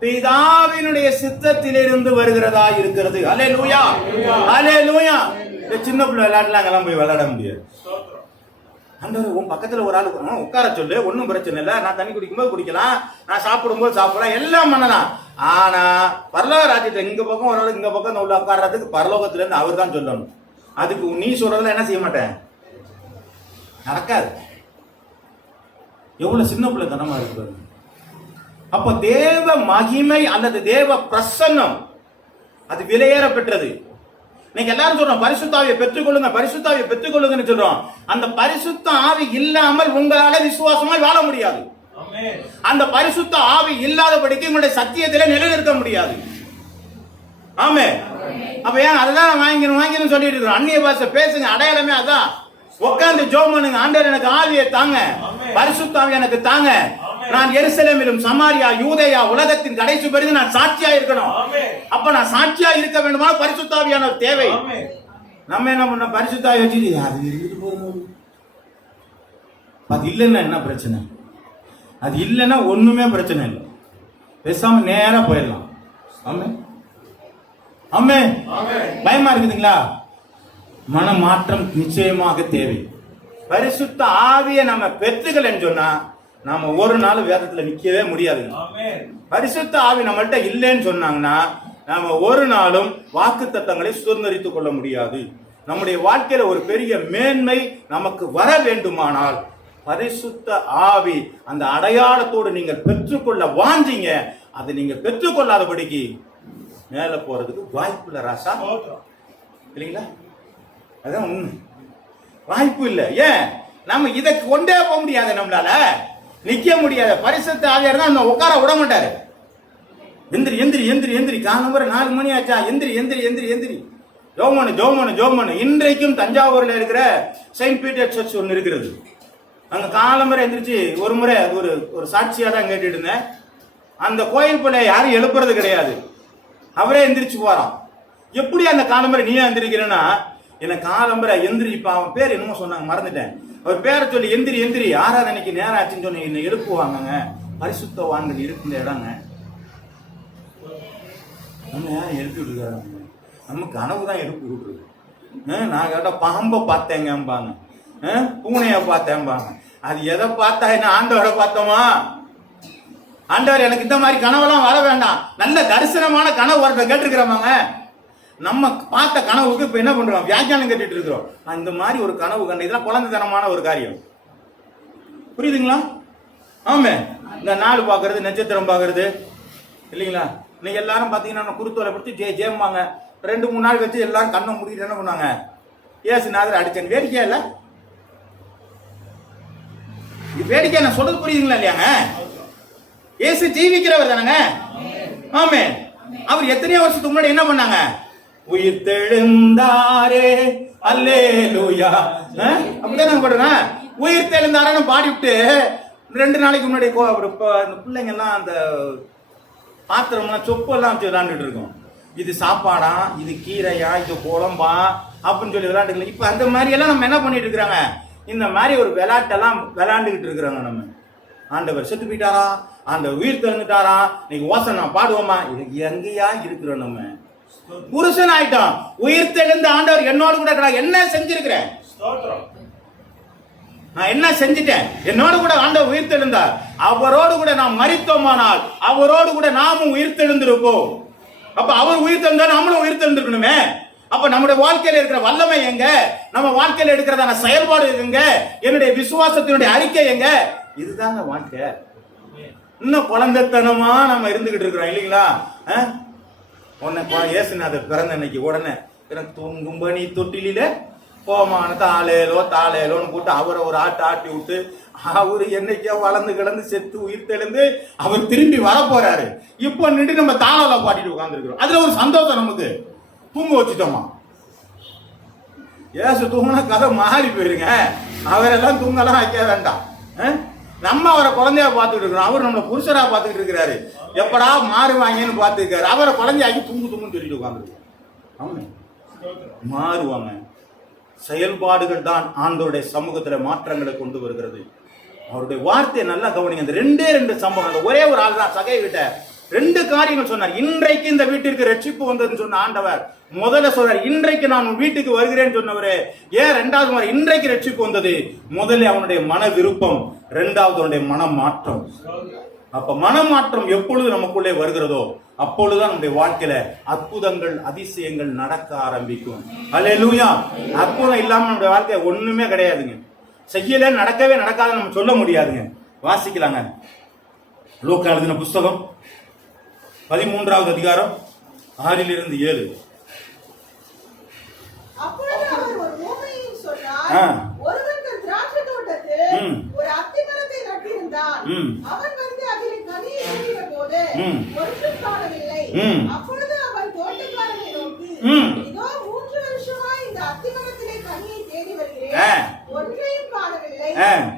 பிதாவினுடைய சித்தத்திலிருந்து வருகிறதா இருக்கிறது. அல்லேலூயா, அல்லேலூயா. இந்த சின்ன பிள்ளை விளையாட்டுல அங்கெல்லாம் போய் விளையாட முடியாது. ஆண்டவரே, உன் பக்கத்துல ஒரு ஆளு உட்கார சொல்லு, ஒன்றும் பிரச்சனை இல்லை. நான் தண்ணி குடிக்கும்போது குடிக்கலாம், நான் சாப்பிடும்போது சாப்பிடலாம், எல்லாம் பண்ணலாம். ஆனா பரலோக ராஜ்யத்துல இங்க பக்கம் ஒரு ஆளு இங்க பக்கம் உள்ள உட்கார்றதுக்கு பரலோகத்துல இருந்து அவர் தான் சொல்லணும். அதுக்கு நீ சொல்றதுல என்ன செய்ய மாட்டேன், நடக்காது. எவ்வளவு சின்ன பிள்ளை தனமா இருக்கிறது. அப்ப தேவ மகிமை அல்லது தேவ பிரசன்னம் அது விலையேற பெற்றது. நீங்க எல்லாரும் சொல்றோம் பரிசுத்த ஆவியை பெற்றுக்கொள்ளுங்க, பரிசுத்த ஆவியை பெற்றுக்கொள்ளுங்கன்னு சொல்றோம். அந்த பரிசுத்த ஆவி இல்லாமல் உங்களால விசுவாசமாய் வாழ முடியாது. அந்த பரிசுத்த ஆவி இல்லாதபடிக்கு உங்களுடைய சத்தியத்திலே நிலைநிற்க முடியாது. ஆமே. அப்ப ஏன் அதெல்லாம் வாங்கிக்கணும் சொல்லிட்டு இருக்கிறோம். அந்நிய பாஷை பேசுங்க, அடையாளமே அதான். உட்கார்ந்து ஜெபம் பண்ணுங்க, ஆண்டவர் எனக்கு ஆவியை தாங்க, பரிசுத்த ஆவி எனக்கு தாங்க. நான் எருசலேமிலும் சமாரியா யூதேயா உலகத்தின் கடைசி வரைக்கும் நான் சாட்சியா இருக்கணும். அப்ப நான் சாட்சியா இருக்க வேண்டுமா, பரிசுத்த ஆவியான ஒரு தேவை. நம்ம என்ன பண்ண, பரிசுத்த ஆவி வச்சுட்டு அது இருந்துட்டு போதும். அது இல்லைன்னா என்ன பிரச்சனை, அது இல்லைன்னா ஒண்ணுமே பிரச்சனை இல்லை. பேசாம நேரா போயிடலாம். ஆமே, ஆமே. பயமா இருக்குதுங்களா? மன மாற்றம் நிச்சயமாக தேவை. பரிசுத்த ஆவியை நம்ம பெற்றுக்கலன்னு சொன்னா நாம ஒரு நாள் வேதத்துல நிக்கவே முடியாது. பரிசுத்த ஆவி நம்மள்ட்ட இல்லைன்னு சொன்னாங்கன்னா நாம ஒரு நாளும் வாக்கு தத்தங்களை சுதந்திரித்துக் கொள்ள முடியாது. நம்முடைய வாழ்க்கையில ஒரு பெரிய மேன்மை நமக்கு வர வேண்டுமானால் பரிசுத்த ஆவி அந்த அடையாளத்தோடு நீங்கள் பெற்றுக்கொள்ள வாஞ்சிங்க. அதை நீங்க பெற்றுக்கொள்ளாதபடிக்கு மேல போறதுக்கு வாய்ப்பு இல்லை ராசா, இல்லைங்களா? அதான் உண்மை, வாய்ப்பு இல்லை. ஏன் நம்ம இதை கொண்டே போக முடியாது, நம்மளால நிக்க முடியாது. பரிசுத்த ஆவியார் தான் நம்ம உட்கார விட மாட்டாரு. எந்திரி எந்திரி எந்திரி எந்திரி, காலம்பரம் 4 மணி ஆச்சா, எந்திரி எந்திரி எந்திரி எந்திரி, ஜோமனு ஜோமனு ஜோமனு. இன்றைக்கும் தஞ்சாவூர்ல இருக்கிற செயின்ட் பீட்டர் சர்ச் ஒன்று இருக்கிறது. அங்க காலம்பரம் எந்திரிச்சு ஒரு முறை ஒரு சாட்சியா தான் கேட்டுட்டு இருந்தேன். அந்த கோயில் பிள்ளை யாரும் எழுப்புறது கிடையாது, அவரே எந்திரிச்சு போறான். எப்படி அந்த காலம்பரை நீ எந்திரிக்கிறேன்னா, என்ன காலம்பரை எந்திரி, இப்ப அவன் பேர் என்னமோ சொன்னாங்க, மறந்துட்டேன். அவர் பேரை சொல்லி எந்திரி எந்திரி, ஆராதனைக்கு நேரம் ஆச்சுன்னு சொல்லி என்ன எழுப்புவாங்க. பரிசுத்தவான்கள் இருக்கிற இடங்க நம்ம எழுப்பி விட்டுருக்காங்க. நம்ம கனவு தான் எழுப்பி விட்டுருக்கு. நான் கேட்டா பாம்பை பார்த்தேங்கம்பாங்க, பூனைய பார்த்தேன்பாங்க. அது எதை பார்த்தா என்ன, ஆண்டவரை பார்த்தோமா? ஆண்டவர் எனக்கு இந்த மாதிரி கனவெல்லாம் வர வேண்டாம், நல்ல தரிசனமான கனவு வரத கேட்டுருக்கிறோமாங்க. நம்ம பார்த்த கனவுக்கு இப்ப என்ன பண்றோம், வியாக்கியானம் கேட்டுட்டு இருக்கிறோம். நான் இந்த மாதிரி ஒரு கனவு கண்ட, இதெல்லாம் குழந்தைத்தனமான ஒரு காரியம். புரியுதுங்களா? ஆமே. இந்த நாள் பாக்குறது, நட்சத்திரம் பாக்குறது, இல்லைங்களா? இன்னைக்கு எல்லாரும் பாத்தீங்கன்னா குருத்தோலை பிடிச்சி ஜேம்பாங்க. 2-3 நாள் வச்சு எல்லாரும் கண்ணை முடிக்கிட்டு என்ன பண்ணாங்க, ஏசுநாதர் அடிச்சேன். வேடிக்கையா இல்ல? வேடிக்கை நான் சொல்றது புரியுதுங்களா இல்லையாங்க? ஏசு ஜீவிக்கிறவர் தானங்க. ஆமே. அவர் எத்தனையோ வருஷத்துக்கு முன்னாடி என்ன பண்ணாங்க, உயிர் தெழுந்தாரே அல்லேலூயா, அப்படிதான் நாங்க பாடுறோம். உயிர் தெழுந்தாரன்னு பாடிவிட்டு 2 நாளைக்கு முன்னாடி பிள்ளைங்க எல்லாம் அந்த பாத்திரம்லாம் சொப்பு எல்லாம் வச்சு விளையாண்டுட்டு இருக்கோம். இது சாப்பாடா, இது கீரையா, இது குழம்பா அப்படின்னு சொல்லி விளையாண்டுக்கலாம். இப்ப அந்த மாதிரி எல்லாம் நம்ம என்ன பண்ணிட்டு இருக்கிறாங்க, இந்த மாதிரி ஒரு விளையாட்டெல்லாம் விளையாண்டுகிட்டு இருக்கிறாங்க. நம்ம ஆண்டவர் செத்து போயிட்டாரா, ஆண்டவர் உயிர் தெழுந்துட்டாரா, இன்னைக்கு ஓசனை பாடுவோமா, இது எங்கேயா இருக்கிறோம். நம்ம புருஷன் ஆயிட்டோம், உயிர் தெழுந்த ஆண்டவர் என்னோடு கூட இருக்கிறார். என்ன செஞ்சிருக்கிறேன், நான் என்ன செஞ்சிட்டேன், என்னோடு கூட ஆண்டவர் உயிர் தெழுந்தார். அவரோடு கூட நாம் மரித்தோமானால் அவரோடு கூட நாமும் உயிர் தெழுந்திருப்போம். அப்ப அவர் உயிர் தெழுந்தா நம்மளும் உயிர் தெழுந்திருக்கணுமே. அப்ப நம்முடைய வாழ்க்கையில இருக்கிற வல்லமை எங்க, நம்ம வாழ்க்கையில இருக்கிறதான செயல்பாடு எங்க, என்னுடைய விசுவாசத்தினுடைய அறிக்கை எங்க, இதுதாங்க வாழ்க்கை. இன்னும் குழந்தைத்தனமா நம்ம இருந்துகிட்டு இருக்கிறோம், இல்லைங்களா? உன்னை ஏசுநாதர் பிறந்த அன்னைக்கு உடனே தூங்கும்பனி தொட்டில கோமான தாளேலோ தாளேலோன்னு போட்டு அவரை ஒரு ஆட்டி விட்டு, அவரு என்னைக்கோ வளர்ந்து கிடந்து செத்து உயிர் தெழுந்து அவர் திரும்பி வர போறாரு. இப்போ நின்று நம்ம தாளால பாட்டிட்டு உட்கார்ந்துருக்கிறோம். அதுல ஒரு சந்தோஷம் நமக்கு. தூங்க வச்சுட்டோமா, ஏசு தூங்கினா கதை மாறி போயிருங்க. அவரெல்லாம் தூங்கலாம் வைக்க வேண்டாம். நம்ம அவரை குழந்தையா பார்த்துட்டு இருக்கிறோம், அவர் நம்மளை புருஷரா பார்த்துக்கிட்டு இருக்கிறாரு. எப்படா மாறுவாங்கன்னு பார்த்துருக்காரு. அவரை குழந்தையாக்கி தூங்குன்னு சொல்லிட்டு உட்காந்துருக்காரு. ஆமா, மாறுவாங்க. செயல்பாடுகள் தான் ஆண்டவருடைய சமூகத்துல மாற்றங்களை கொண்டு வருகிறது. அவருடைய வார்த்தையை நல்லா கவனிங்க. அந்த 2 சம்பவம், அந்த ஒரே ஒரு ஆள் தான் சகை கிட்ட 2 காரியங்கள் சொன்னார். இன்றைக்கு இந்த வீட்டிற்கு ரட்சிப்பு வந்ததுன்னு சொன்ன ஆண்டவர் முதல்ல சொல்றார், இன்றைக்கு நான் உன் வீட்டுக்கு வருகிறேன்னு சொன்னவரு. ஏன் 2வது முறை இன்றைக்கு ரட்சிப்பு வந்தது? முதல்ல அவனுடைய மன விருப்பம், 2வது அவனுடைய மன மாற்றம். அப்ப மனமாற்றம் எப்பொழுது நமக்குள்ளே வருகிறதோ அப்பொழுதுதான் நம்முடைய வாழ்க்கையில அற்புதங்கள் அதிசயங்கள் நடக்க ஆரம்பிக்கும். அல்லேலூயா. அற்புதம் இல்லாம நம்முடைய வாழ்க்கை ஒண்ணுமே கிடையாதுங்க. செய்யல நடக்கவே நடக்காதுன்னு நம்ம சொல்ல முடியாதுங்க. வாசிக்கலாங்க. லூக்கா எழுதின புஸ்தகம் 13வது அதிகாரம் 6 - 7. அப்பொழுது அவர் ஒரு உவமையையும் சொன்னார். ஒருவன் தன் திராட்சைத் தோட்டத்தில் ஒரு அத்திமரத்தை நட்டிருந்தான். அவன் வந்து அதில் கனியை தேடினபோது ஒன்றும் காணவில்லை. அப்பொழுது அவன் தோட்டக்காரனை நோக்கி, இதோ 3 வருஷமாய் இந்த அத்திமரத்திலே கனியை தேடி வருகிறேன், ஒன்றையும் காணவில்லை.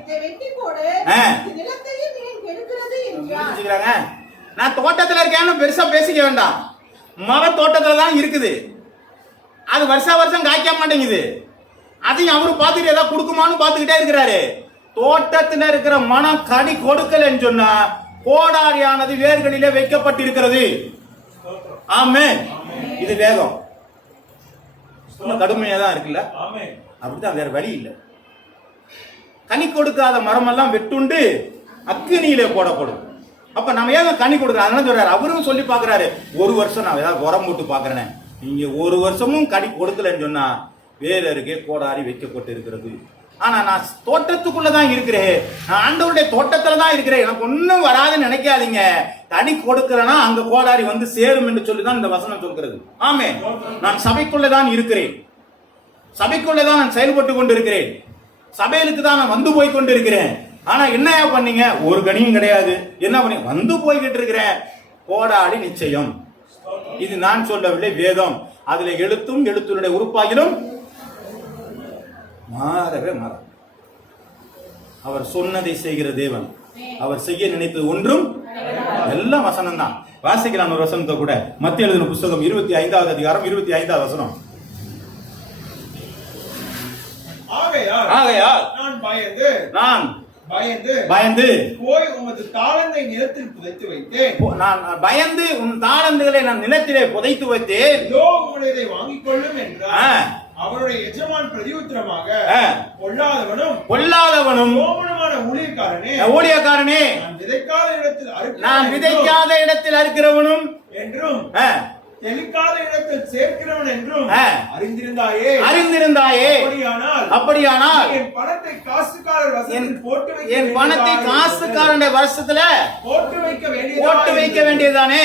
இதை வெட்டி போடு, இந்த நிலத்தையும் ஏன் கெடுக்கிறது என்றான். நான் தோட்டத்துல இருக்கேன்னு பெருசா பேசிக்க வேண்டாம். மர தோட்டத்துல தான் இருக்குது. அது வருஷம் காய்க்க மாட்டேங்குது. அதையும் அவரு பார்த்துட்டு ஏதாவது கொடுக்குமான்னு பார்த்துக்கிட்டே இருக்கிறாரு. தோட்டத்துல இருக்கிற மனம் கனி கொடுக்கலன்னு சொன்னா கோடாரியானது வேர்களிலே வைக்கப்பட்டிருக்கிறது. ஆமென். இது வேகம் கடுமையா தான் இருக்குல்ல. அப்படிதான், வேற வழி இல்லை. கனி கொடுக்காத மரமெல்லாம் வெட்டுண்டு அக்கினியிலே போடப்படும். அப்ப நம்ம ஏன் கனி கொடுக்குறோம்? அதனால சொல்றாரு, அவரும் சொல்லி பாக்குறாரு, 1 வருஷம் நான் ஏதாவது உரம் போட்டு பாக்குறேன், நீங்க 1 வருஷமும் கனி கொடுக்கலன்னு சொன்னா வேற இருக்கே கோடாரி வைக்கப்பட்டு இருக்கிறது. ஆனா நான் தோட்டத்துக்குள்ளதான் இருக்கிறேன், நான் ஆண்டவருடைய தோட்டத்துல தான் இருக்கிறேன், எனக்கு ஒன்னும் வராதுன்னு நினைக்காதீங்க. கனி கொடுக்கிறேன்னா அங்க கோடாரி வந்து சேரும் என்று சொல்லிதான் இந்த வசனம் சொல்கிறது. ஆமே. நான் சபைக்குள்ளதான் இருக்கிறேன், சபைக்குள்ளதான் நான் செயல்பட்டு கொண்டு இருக்கிறேன், சபைகளுக்கு தான் நான் வந்து போய் கொண்டு இருக்கிறேன். ஆனா என்ன பண்ணீங்க? ஒரு கனியும் கிடையாது. என்ன பண்ணி வந்து போய்கிட்டு இருக்கிறேன். கோடாரி நிச்சயம். இது நான் சொல்லவில்லை, வேதம். அதுல எழுத்தும் எழுத்துடைய உறுப்பாகிலும் மாறவே மாற. அவர் சொன்னதை செய்கிற தேவன். அவர் செய்ய நினைத்தது ஒன்றும் எல்லாம் வசனம் தான். வாசிக்கலாம் ஒரு வசனத்தை கூட. மத்திய எழுதின புஸ்தகம் 25வது அதிகாரம் 25வது வசனம். ஆகையால் நான் பயந்து போய் உமது தாளந்தை நிலத்தில் புதைத்து வைத்தேன். நான் பயந்து உன் தாளந்துகளை நான் நிலத்திலே புதைத்து வைத்தேன். இதோ உங்களுடைய வாங்கிக் கொள்ளும் என்றார். அவருடைய எஜமான் பிரதியுத்தரமாக, பொல்லாதவனும் கோபமான ஊழியக்காரனே, நான் விதைக்காத இடத்தில் அறுக்கிறவனும் என்றும் தெளிக்காத இடத்தில் சேர்க்கிறவன் என்றும் அறிந்திருந்தாயே. அப்படியானால் என் பணத்தை காசுக்காரனுடைய வருஷத்துல போட்டு வைக்க வேண்டியதானே.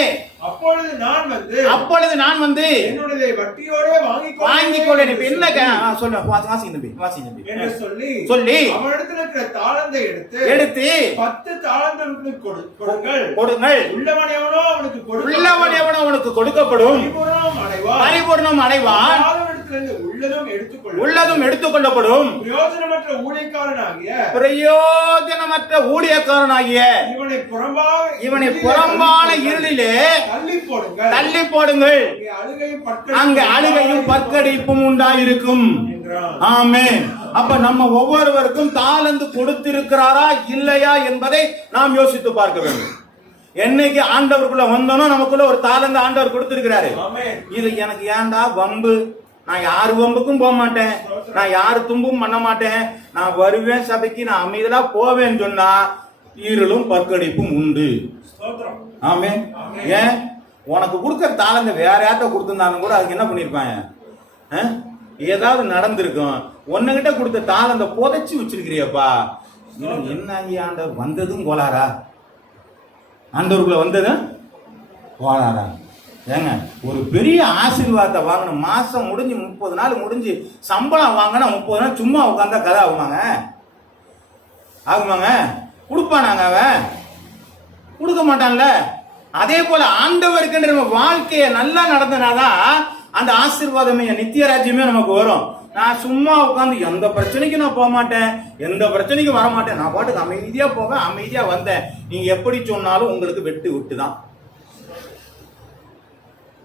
அப்பொழுது நான் வந்து என்னுடைய வட்டியோட வாங்கிக் கொள்ள. என்ன சொல்ல சொல்லி அவனிடத்தில் இருக்கிற தாளந்தை எடுத்து 10 தாளந்துகளுக்கு கொடுங்கள். உள்ளவன் எவனோ அவனுக்கு கொடுக்கப்படும். பரிபூரணம் அடைவான். உள்ளதும் எடுத்துக்கொள்ளப்படும். பிரயோஜனமற்ற ஊழியக்காரனாகிய இவனை புறம்பான இருளிலே தள்ளி போடுங்கள். அங்க அழுகையும் பற்கடிப்பும் உண்டாயிருக்கும். ஆமென். அப்ப நம்ம ஒவ்வொருவருக்கும் தாளந்து கொடுத்திருக்கிறாரா இல்லையா என்பதை நாம் யோசித்து பார்க்க வேண்டும். என்னைக்கு ஆண்டவருக்குள்ள வந்தோனோ நமக்குள்ள ஒரு தாளந்து ஆண்டவர் கொடுத்திருக்கிறாரு. இது எனக்கு ஏன்டா வம்பு, நான் யாரு வம்புக்கும் போக மாட்டேன், நான் யாரு தும்பும் பண்ண மாட்டேன், நான் வருவேன் சபைக்கு, நான் அமைதியா போவேன்னு சொன்னா இருளும் பற்கடிப்பும் உண்டு. ஆமென். ஏன் உனக்கு கொடுக்கற தாளந்த வேற யார்ட்ட கொடுத்திருந்தாலும் கூட அதுக்கு என்ன பண்ணிருப்பாங்க? ஏதாவது நடந்திருக்கும். உன்கிட்ட கொடுத்த தாளந்த புதைச்சு வச்சிருக்கிறியப்பா. என்ன ஆண்டவர் வந்ததும் கோளாரா? ஆண்டவருக்குள்ள வந்தது கோளாரா? ஏங்க ஒரு பெரிய ஆசீர்வாதத்தை வாங்கணும். மாசம் முடிஞ்சு 30 நாள் முடிஞ்சு சம்பளம் வாங்கினா 30 நாள் சும்மா உட்காந்தா கதை ஆகுமாங்க? கொடுப்பானாங்க? அவன் கொடுக்க மாட்டான்ல. அதே போல ஆண்டவருக்குன்ற நம்ம வாழ்க்கைய நல்லா நடந்தனாதான் அந்த ஆசீர்வாதமே நித்திய ராஜ்யமே நமக்கு வரும். நான் சும்மா உட்காந்து எந்த பிரச்சனைக்கும் நான் போக மாட்டேன், எந்த பிரச்சனைக்கும் வர மாட்டேன், நான் பாட்டுக்கு அமைதியா போவேன், அமைதியா வந்தேன், நீங்க எப்படி சொன்னாலும் உங்களுக்கு வெட்டு விட்டுதான்.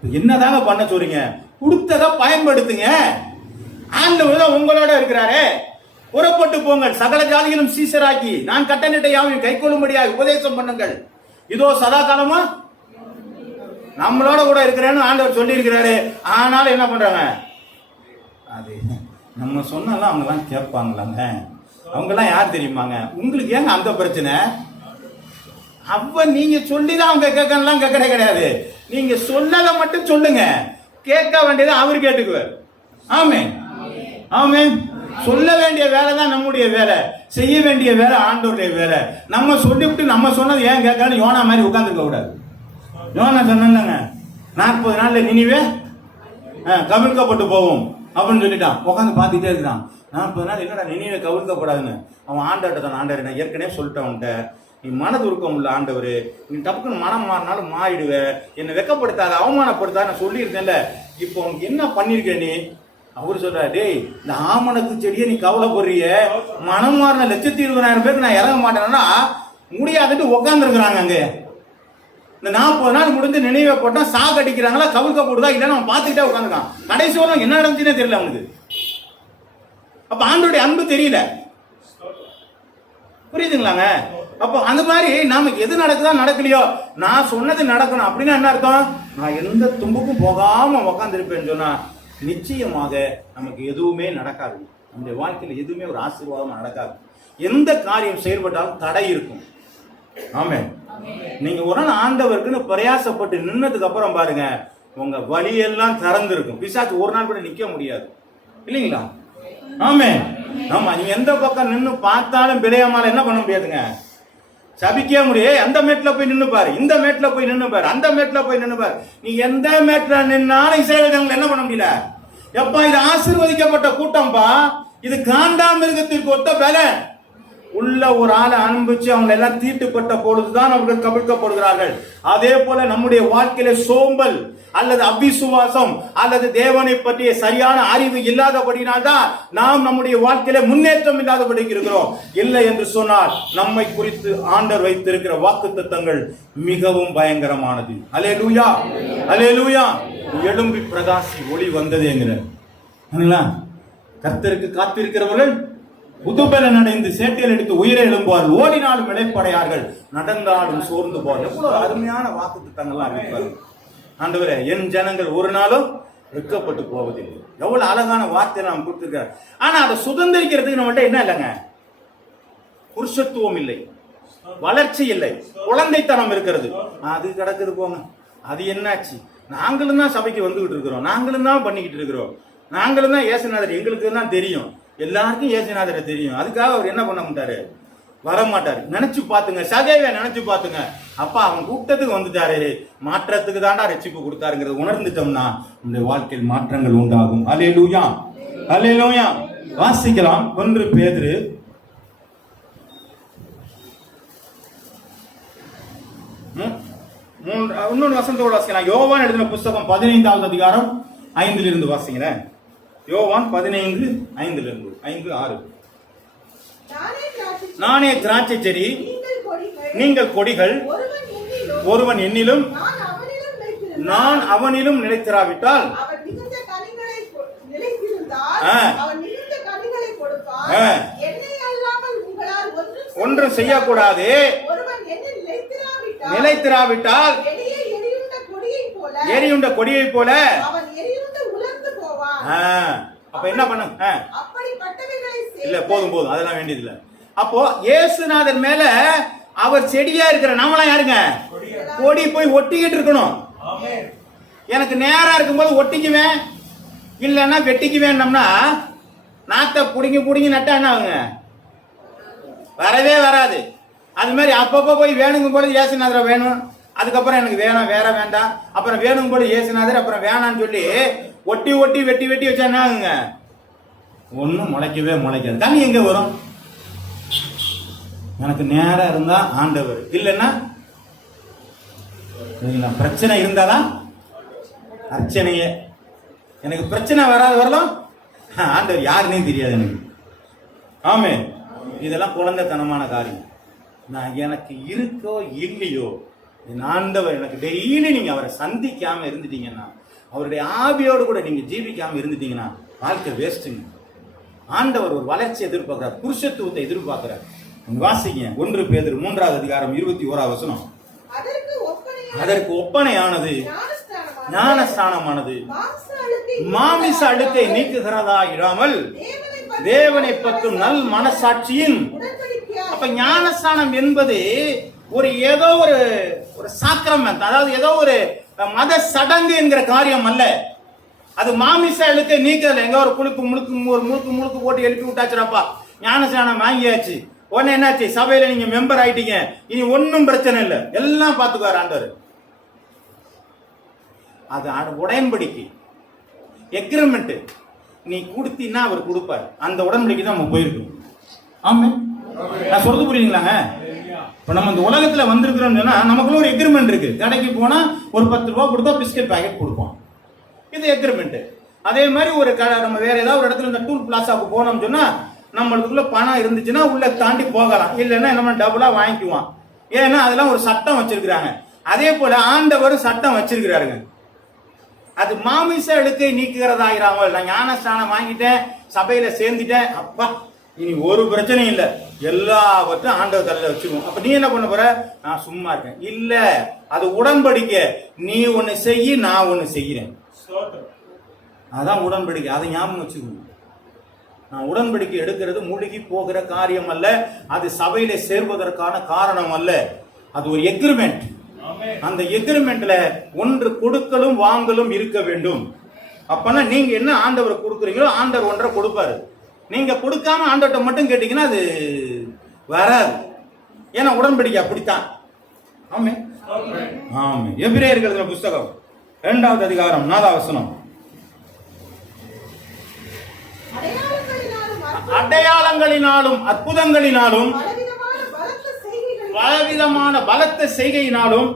என்னதாங்க பண்ண சொல்றீங்க? கொடுத்ததை பயன்படுத்துங்க. ஆண்டவர் உங்களோட இருக்கிறாரே. புறப்பட்டு போங்கள், சகல ஜாதிகளும் சீசராக்கி நான் கட்டளையிட்ட யாவையும் கைக்கொள்ளும்படியாக உபதேசம் பண்ணுங்கள். இதோ சதா காலமா நம்மளோட கூட இருக்கிறேன்னு ஆண்டவர் சொல்லி இருக்கிறாரு. ஆனாலும் என்ன பண்றாங்க, அது நம்ம சொன்னாலும் அவங்க எல்லாம் கேட்பாங்களாங்க. அவங்க எல்லாம் யார் தெரியுமாங்க? உங்களுக்கு ஏங்க அந்த பிரச்சனை? அப்ப நீங்க சொல்லிதான் அவங்க கேட்கலாம் கேட்கறே கிடையாது. நீங்க சொல்லல மட்டும் சொல்லுங்க, கேட்க வேண்டியதை அவர் கேட்டுக்குவார். ஆமென் ஆமென். சொல்ல வேண்டிய வேலை தான் நம்முடைய வேலை, செய்ய வேண்டிய வேலை ஆண்டவருடைய வேலை. நம்ம சொல்லிவிட்டு நம்ம சொன்னது ஏன் கேட்கணும் யோனா மாதிரி உட்கார்ந்துக்க கூடாது. யோனா சொன்னாங்க 40 நாள்ல நினிவே கவிழ்க்கப்பட்டு போவோம் அப்படின்னு சொல்லிட்டான். உட்காந்து பார்த்துட்டே இருக்கான். 40 நாள் என்னடா நினிவே கவிழ்க்கப்படாதுன்னு அவன் ஆண்டவர்கிட்ட தான், ஆண்டவர் நான் ஏற்கனவே சொல்லிட்டேன் உன்ட்ட, நீ மனது உருக்கம் உள்ள ஆண்டவர், நீ டப்புக்குன்னு மனம் மாறினாலும் மாறிடுவேன், என்னை வெக்கப்படுத்தாத அவமானப்படுத்தாத நான் சொல்லியிருக்கேன்ல, இப்போ உனக்கு என்ன பண்ணிருக்க நீ? அவரு சொல்றாரு, டேய் இந்த ஆமணக்கு செடியை நீ கவலைப்படுறிய, மனம் மாறின 120,000 பேருக்கு நான் இறங்க மாட்டேன்னா முடியாதுட்டு உட்காந்துருக்குறாங்க. அங்க இந்த 40 நாள் முடிஞ்சு நினைவை போட்டா சாக்கு அடிக்கிறாங்களா கவிழ்க்க போடுதா இல்லைன்னு அவன் பார்த்துக்கிட்டே உட்காந்துருக்கான். கடைசி வரலாம் என்ன நடந்துச்சுன்னே தெரியல அவனுக்கு. அப்ப ஆண்டோடைய அன்பு தெரியல. புரியுதுங்களாங்க? அப்போ அந்த மாதிரி நமக்கு எது நடக்குதா நடக்கலையோ, நான் சொன்னது நடக்கணும் அப்படின்னா என்ன அர்த்தம்? நான் எந்த தும்புக்கும் போகாம உக்காந்துருப்பேன்னு சொன்னா நிச்சயமாக நமக்கு எதுவுமே நடக்காது. நம்முடைய வாழ்க்கையில் எதுவுமே ஒரு ஆசீர்வாதமா நடக்காது. எந்த காரியம் செயல்பட்டாலும் தடை இருக்கும். ஆமென். நீங்க ஒரு நாள் ஆண்டவருக்குன்னு பிரயாசப்பட்டு நின்னதுக்கு அப்புறம் பாருங்க, உங்க வழியெல்லாம் திறந்து இருக்கும். பிசாசு ஒரு நாள் கூட நிக்க முடியாது, இல்லைங்களா? ஆமென். ஆமா, நீங்க எந்த பக்கம் நின்னு பார்த்தாலும் பிழையாமல என்ன பண்ண முடியாதுங்க, சபிக்க முடியும். அந்த மேட்ல போய் நின்னு பாரு, இந்த மேட்ல போய் நின்னு பாரு, அந்த மேட்ல போய் நின்னு பாரு. நீ எந்த மேட்ல நின்னாலும் இஸ்ரவேல் ஜனங்கள் என்ன பண்ண முடியல. எப்பா இது ஆசீர்வதிக்கப்பட்ட கூட்டம்பா, இது காண்டாமிருகத்திற்கு ஒத்த பலன். உள்ள ஒரு ஆளை அனுப்பிச்சு அவங்க எல்லாம் தீட்டுப்பட்ட பொழுதுதான் அவர்கள் கவிழ்க்கப்படுகிறார்கள். அதே போல நம்முடைய வாழ்க்கையில சோம்பல் அல்லது அவிசுவாசம் அல்லது தேவனை பற்றிய சரியான அறிவு இல்லாதபடினால்தான் நாம் நம்முடைய வாழ்க்கையில முன்னேற்றம் இல்லாதபடி இருக்கிறோம். இல்லை என்று சொன்னால் நம்மை குறித்து ஆண்டவர் வைத்திருக்கிற வாக்குத்தத்தங்கள் மிகவும் பயங்கரமானது. அல்லேலூயா அல்லேலூயா. எழும்பி பிரகாசி ஒளி வந்ததேங்கிற கர்த்தருக்கு காத்திருக்கிறவர்கள் புதுபலன் அடைந்து சேட்டையில் எடுத்து உயிரை எழும்புவார்கள், ஓடினாலும் இளைப்படையார்கள், நடந்தாலும் சோர்ந்து போவார்கள். எவ்வளவு அருமையான வாக்குத்தத்தங்கள்லாம் இருப்பாரு ஆண்டவரே. என் ஜனங்கள் ஒரு நாளும் வெட்கப்பட்டு போவதில்லை. எவ்வளவு அழகான வார்த்தை நாம் கொடுத்திருக்காரு. ஆனா அதை சுதந்திரிக்கிறதுக்கு நம்மகிட்ட என்ன இல்லைங்க, புருஷத்துவம் இல்லை, வளர்ச்சி இல்லை, குழந்தைத்தனம் இருக்கிறது. அது கிடக்குது போங்க. அது என்னாச்சு? நாங்களும் தான் சபைக்கு வந்துகிட்டு இருக்கிறோம், நாங்களும் தான் பண்ணிக்கிட்டு இருக்கிறோம், நாங்களும் தான் இயேசுநாதர் எங்களுக்கு தான் தெரியும், எல்லாருக்கும் இயேசுநாதரை தெரியும். அதுக்காக அவர் என்ன பண்ண மாட்டாரு, வரமாட்டாரு. நினைச்சு பாத்துங்க, சகைவை நினைச்சு பாத்துங்க. அப்பா அவன் கூட்டத்துக்கு வந்துட்டாரு, மாற்றத்துக்கு தாண்டா ரட்சிப்பு கொடுத்தாருங்கிறத உணர்ந்துட்டோம்னா நம்முடைய வாழ்க்கையில் மாற்றங்கள் உண்டாகும். அல்லேலூயா அல்லேலூயா. வாசிக்கலாம் 1 பேதுரு 3 இன்னொரு வசனத்தோடு வாசிக்கலாம். யோவான் எழுதின புஸ்தகம் 15வது அதிகாரம் 5 வாசிக்கிறேன். யோவான் 15:5 5:6. நானே திராட்சை செடி, நீங்கள் கொடிகள். ஒருவன் என்னிலும் நான் அவனிலும் நிலைத்திராவிட்டால் ஒன்றும் செய்யக்கூடாது. நிலைத்திராவிட்டால் எரியுண்ட கொடியை போல. அப்ப என்ன பண்ணும்? இல்ல போதும் போதும், அதெல்லாம் வேண்டியது இல்ல. அப்போ இயேசுநாதர் மேல அவர் செடியா இருக்கிற நாமெல்லாம் யாருங்க? கொடி. போய் ஒட்டிக்கிட்டு இருக்கணும். எனக்கு நேரா இருக்கும்போது ஒட்டிக்குவேன், இல்லைன்னா வெட்டிக்குவேன்னம்னா நாத்தை புடுங்கி புடுங்கி நட்டா என்ன ஆகுங்க? வரவே வராது. அது மாதிரி அப்பப்போ போய் வேணுங்கும் போது இயேசுநாதரை வேணும், அதுக்கப்புறம் எனக்கு வேணும் வேற வேண்டாம், அப்புறம் வேணுங்கும் போது இயேசுநாதர், அப்புறம் வேணான்னு சொல்லி ஒட்டி ஒட்டி வெட்டி வெட்டி வச்சா என்ன ஆகுங்க? ஒன்னும் முளைக்கவே முளைக்காது. தண்ணி எங்க வரும்? எனக்கு நேரம் இருந்தா ஆண்டவர், இல்லைன்னா பிரச்சனை இருந்தாதான் அர்ச்சனையே. எனக்கு பிரச்சனை வராது வரலாம், ஆண்டவர் யாருன்னே தெரியாது எனக்கு. ஆமே, இதெல்லாம் குழந்தைத்தனமான காரியம். நான் எனக்கு இருக்கோ இல்லையோ, என் ஆண்டவர் எனக்கு டெய்லி நீங்க அவரை சந்திக்காம இருந்துட்டீங்கன்னா, அவருடைய ஆவியோடு கூட நீங்க ஜீவிக்காம இருந்துட்டீங்கன்னா வாழ்க்கை வேஸ்ட்டுங்க. ஆண்டவர் ஒரு வளர்ச்சி எதிர்பார்க்கிறார், புருஷத்துவத்தை எதிர்பார்க்கிறார். வாசிங்க 1 பேதுரு 3வது அதிகாரம் 21வது வசனம். அதற்கு ஒப்பனையானது ஞானஸ்நானமானது மாமிச மாமிச அழுக்கை நீக்குகிறதா இராமல் தேவனை பற்றும் நல் மனசாட்சியின். உடன்படிக்கையாய் அப்ப ஞானஸ்நானம் என்பது ஒரு ஏதோ ஒரு சாக்கிரமெண்ட், அதாவது ஏதோ ஒரு மத சடங்கு என்கிற காரியம் அல்ல. அது மாமிச அழுக்கை நீக்கிறதுல எங்க ஒரு முழுக்கு போட்டு எழுப்பி விட்டாச்சுடாப்பா, ஞானஸ்நானம் வாங்கியாச்சு, உடனே என்னாச்சு, சபையில நீங்க மெம்பர் ஆயிட்டீங்க, இனி ஒன்னும் பிரச்சனை இல்லை, எல்லாம் பார்த்துக்குவார் ஆண்டவர். அது உடன்படிக்கை, எக்ரிமெண்ட். நீ கொடுத்தீன்னா அவர் கொடுப்பார். அந்த உடன்படிக்கை தான் நம்ம போயிருக்கோம். ஆமா, நான் சொல்றது புரியுதுங்களாங்க? இப்ப நம்ம இந்த உலகத்துல வந்திருக்கிறோம்னு சொன்னா நமக்குள்ள ஒரு எக்ரிமெண்ட் இருக்கு. கடைக்கு போனா ஒரு 10 ரூபாய் கொடுத்தா பிஸ்கட் பாக்கெட் கொடுப்போம், இது எக்ரிமெண்ட். அதே மாதிரி ஒரு நம்ம வேற ஏதாவது ஒரு இடத்துல இந்த டூல் பிளாசாவுக்கு போனோம்னு சொன்னா நம்மளுக்குள்ள பணம் இருந்துச்சுன்னா உள்ள தாண்டி போகலாம், இல்லைன்னா நம்ம டபுளா வாங்கிக்குவோம். ஏன்னா அதெல்லாம் ஒரு சட்டம் வச்சிருக்கிறாங்க. அதே போல ஆண்டவர் சட்டம் வச்சிருக்கிறாருங்க. அது மாமிச அழுக்கை நீக்குகிறதாயிராமல். நான் ஞானஸ்நானம் வாங்கிட்டேன், சபையில சேர்ந்துட்டேன், அப்பா இனி ஒரு பிரச்சனையும் இல்லை, எல்லாவற்றையும் ஆண்டவர் தலையில வச்சுக்குவோம். அப்ப நீ என்ன பண்ண போற? நான் சும்மா இருக்கேன். இல்ல, அது உடன்படிக்கை. நீ ஒண்ணு செய்ய, நான் ஒண்ணு செய்கிறேன், அதான் உடன்படிக்கை. அதை ஞாபகம் வச்சுக்கணும். நான் உடன்படிக்கை எடுக்கிறது மூழ்கி போகிற காரியம் அல்ல, அது சபையில சேர்வதற்கான காரணம் அல்ல, அது ஒரு எக்ரிமெண்ட். அந்த எக்ரிமெண்ட்ல ஒன்று கொடுக்கலும் வாங்கலும் இருக்க வேண்டும். அப்பனா நீங்க என்ன ஆண்டவர் கொடுக்குறீங்களோ ஆண்டவர் ஒன்றை கொடுப்பாரு. நீங்க கொடுக்காம ஆண்டவர்கிட்ட மட்டும் கேட்டீங்கன்னா அது வராது. ஏன்னா உடன்படிக்கை அப்படித்தான். ஆமே ஆமே. எபிரேயர்கள் புஸ்தகம் 2வது அதிகாரம் 4வது வசனம். அடையாளங்களினாலும் அற்புதங்களினாலும் பலவிதமான பலத்த செய்கையினாலும்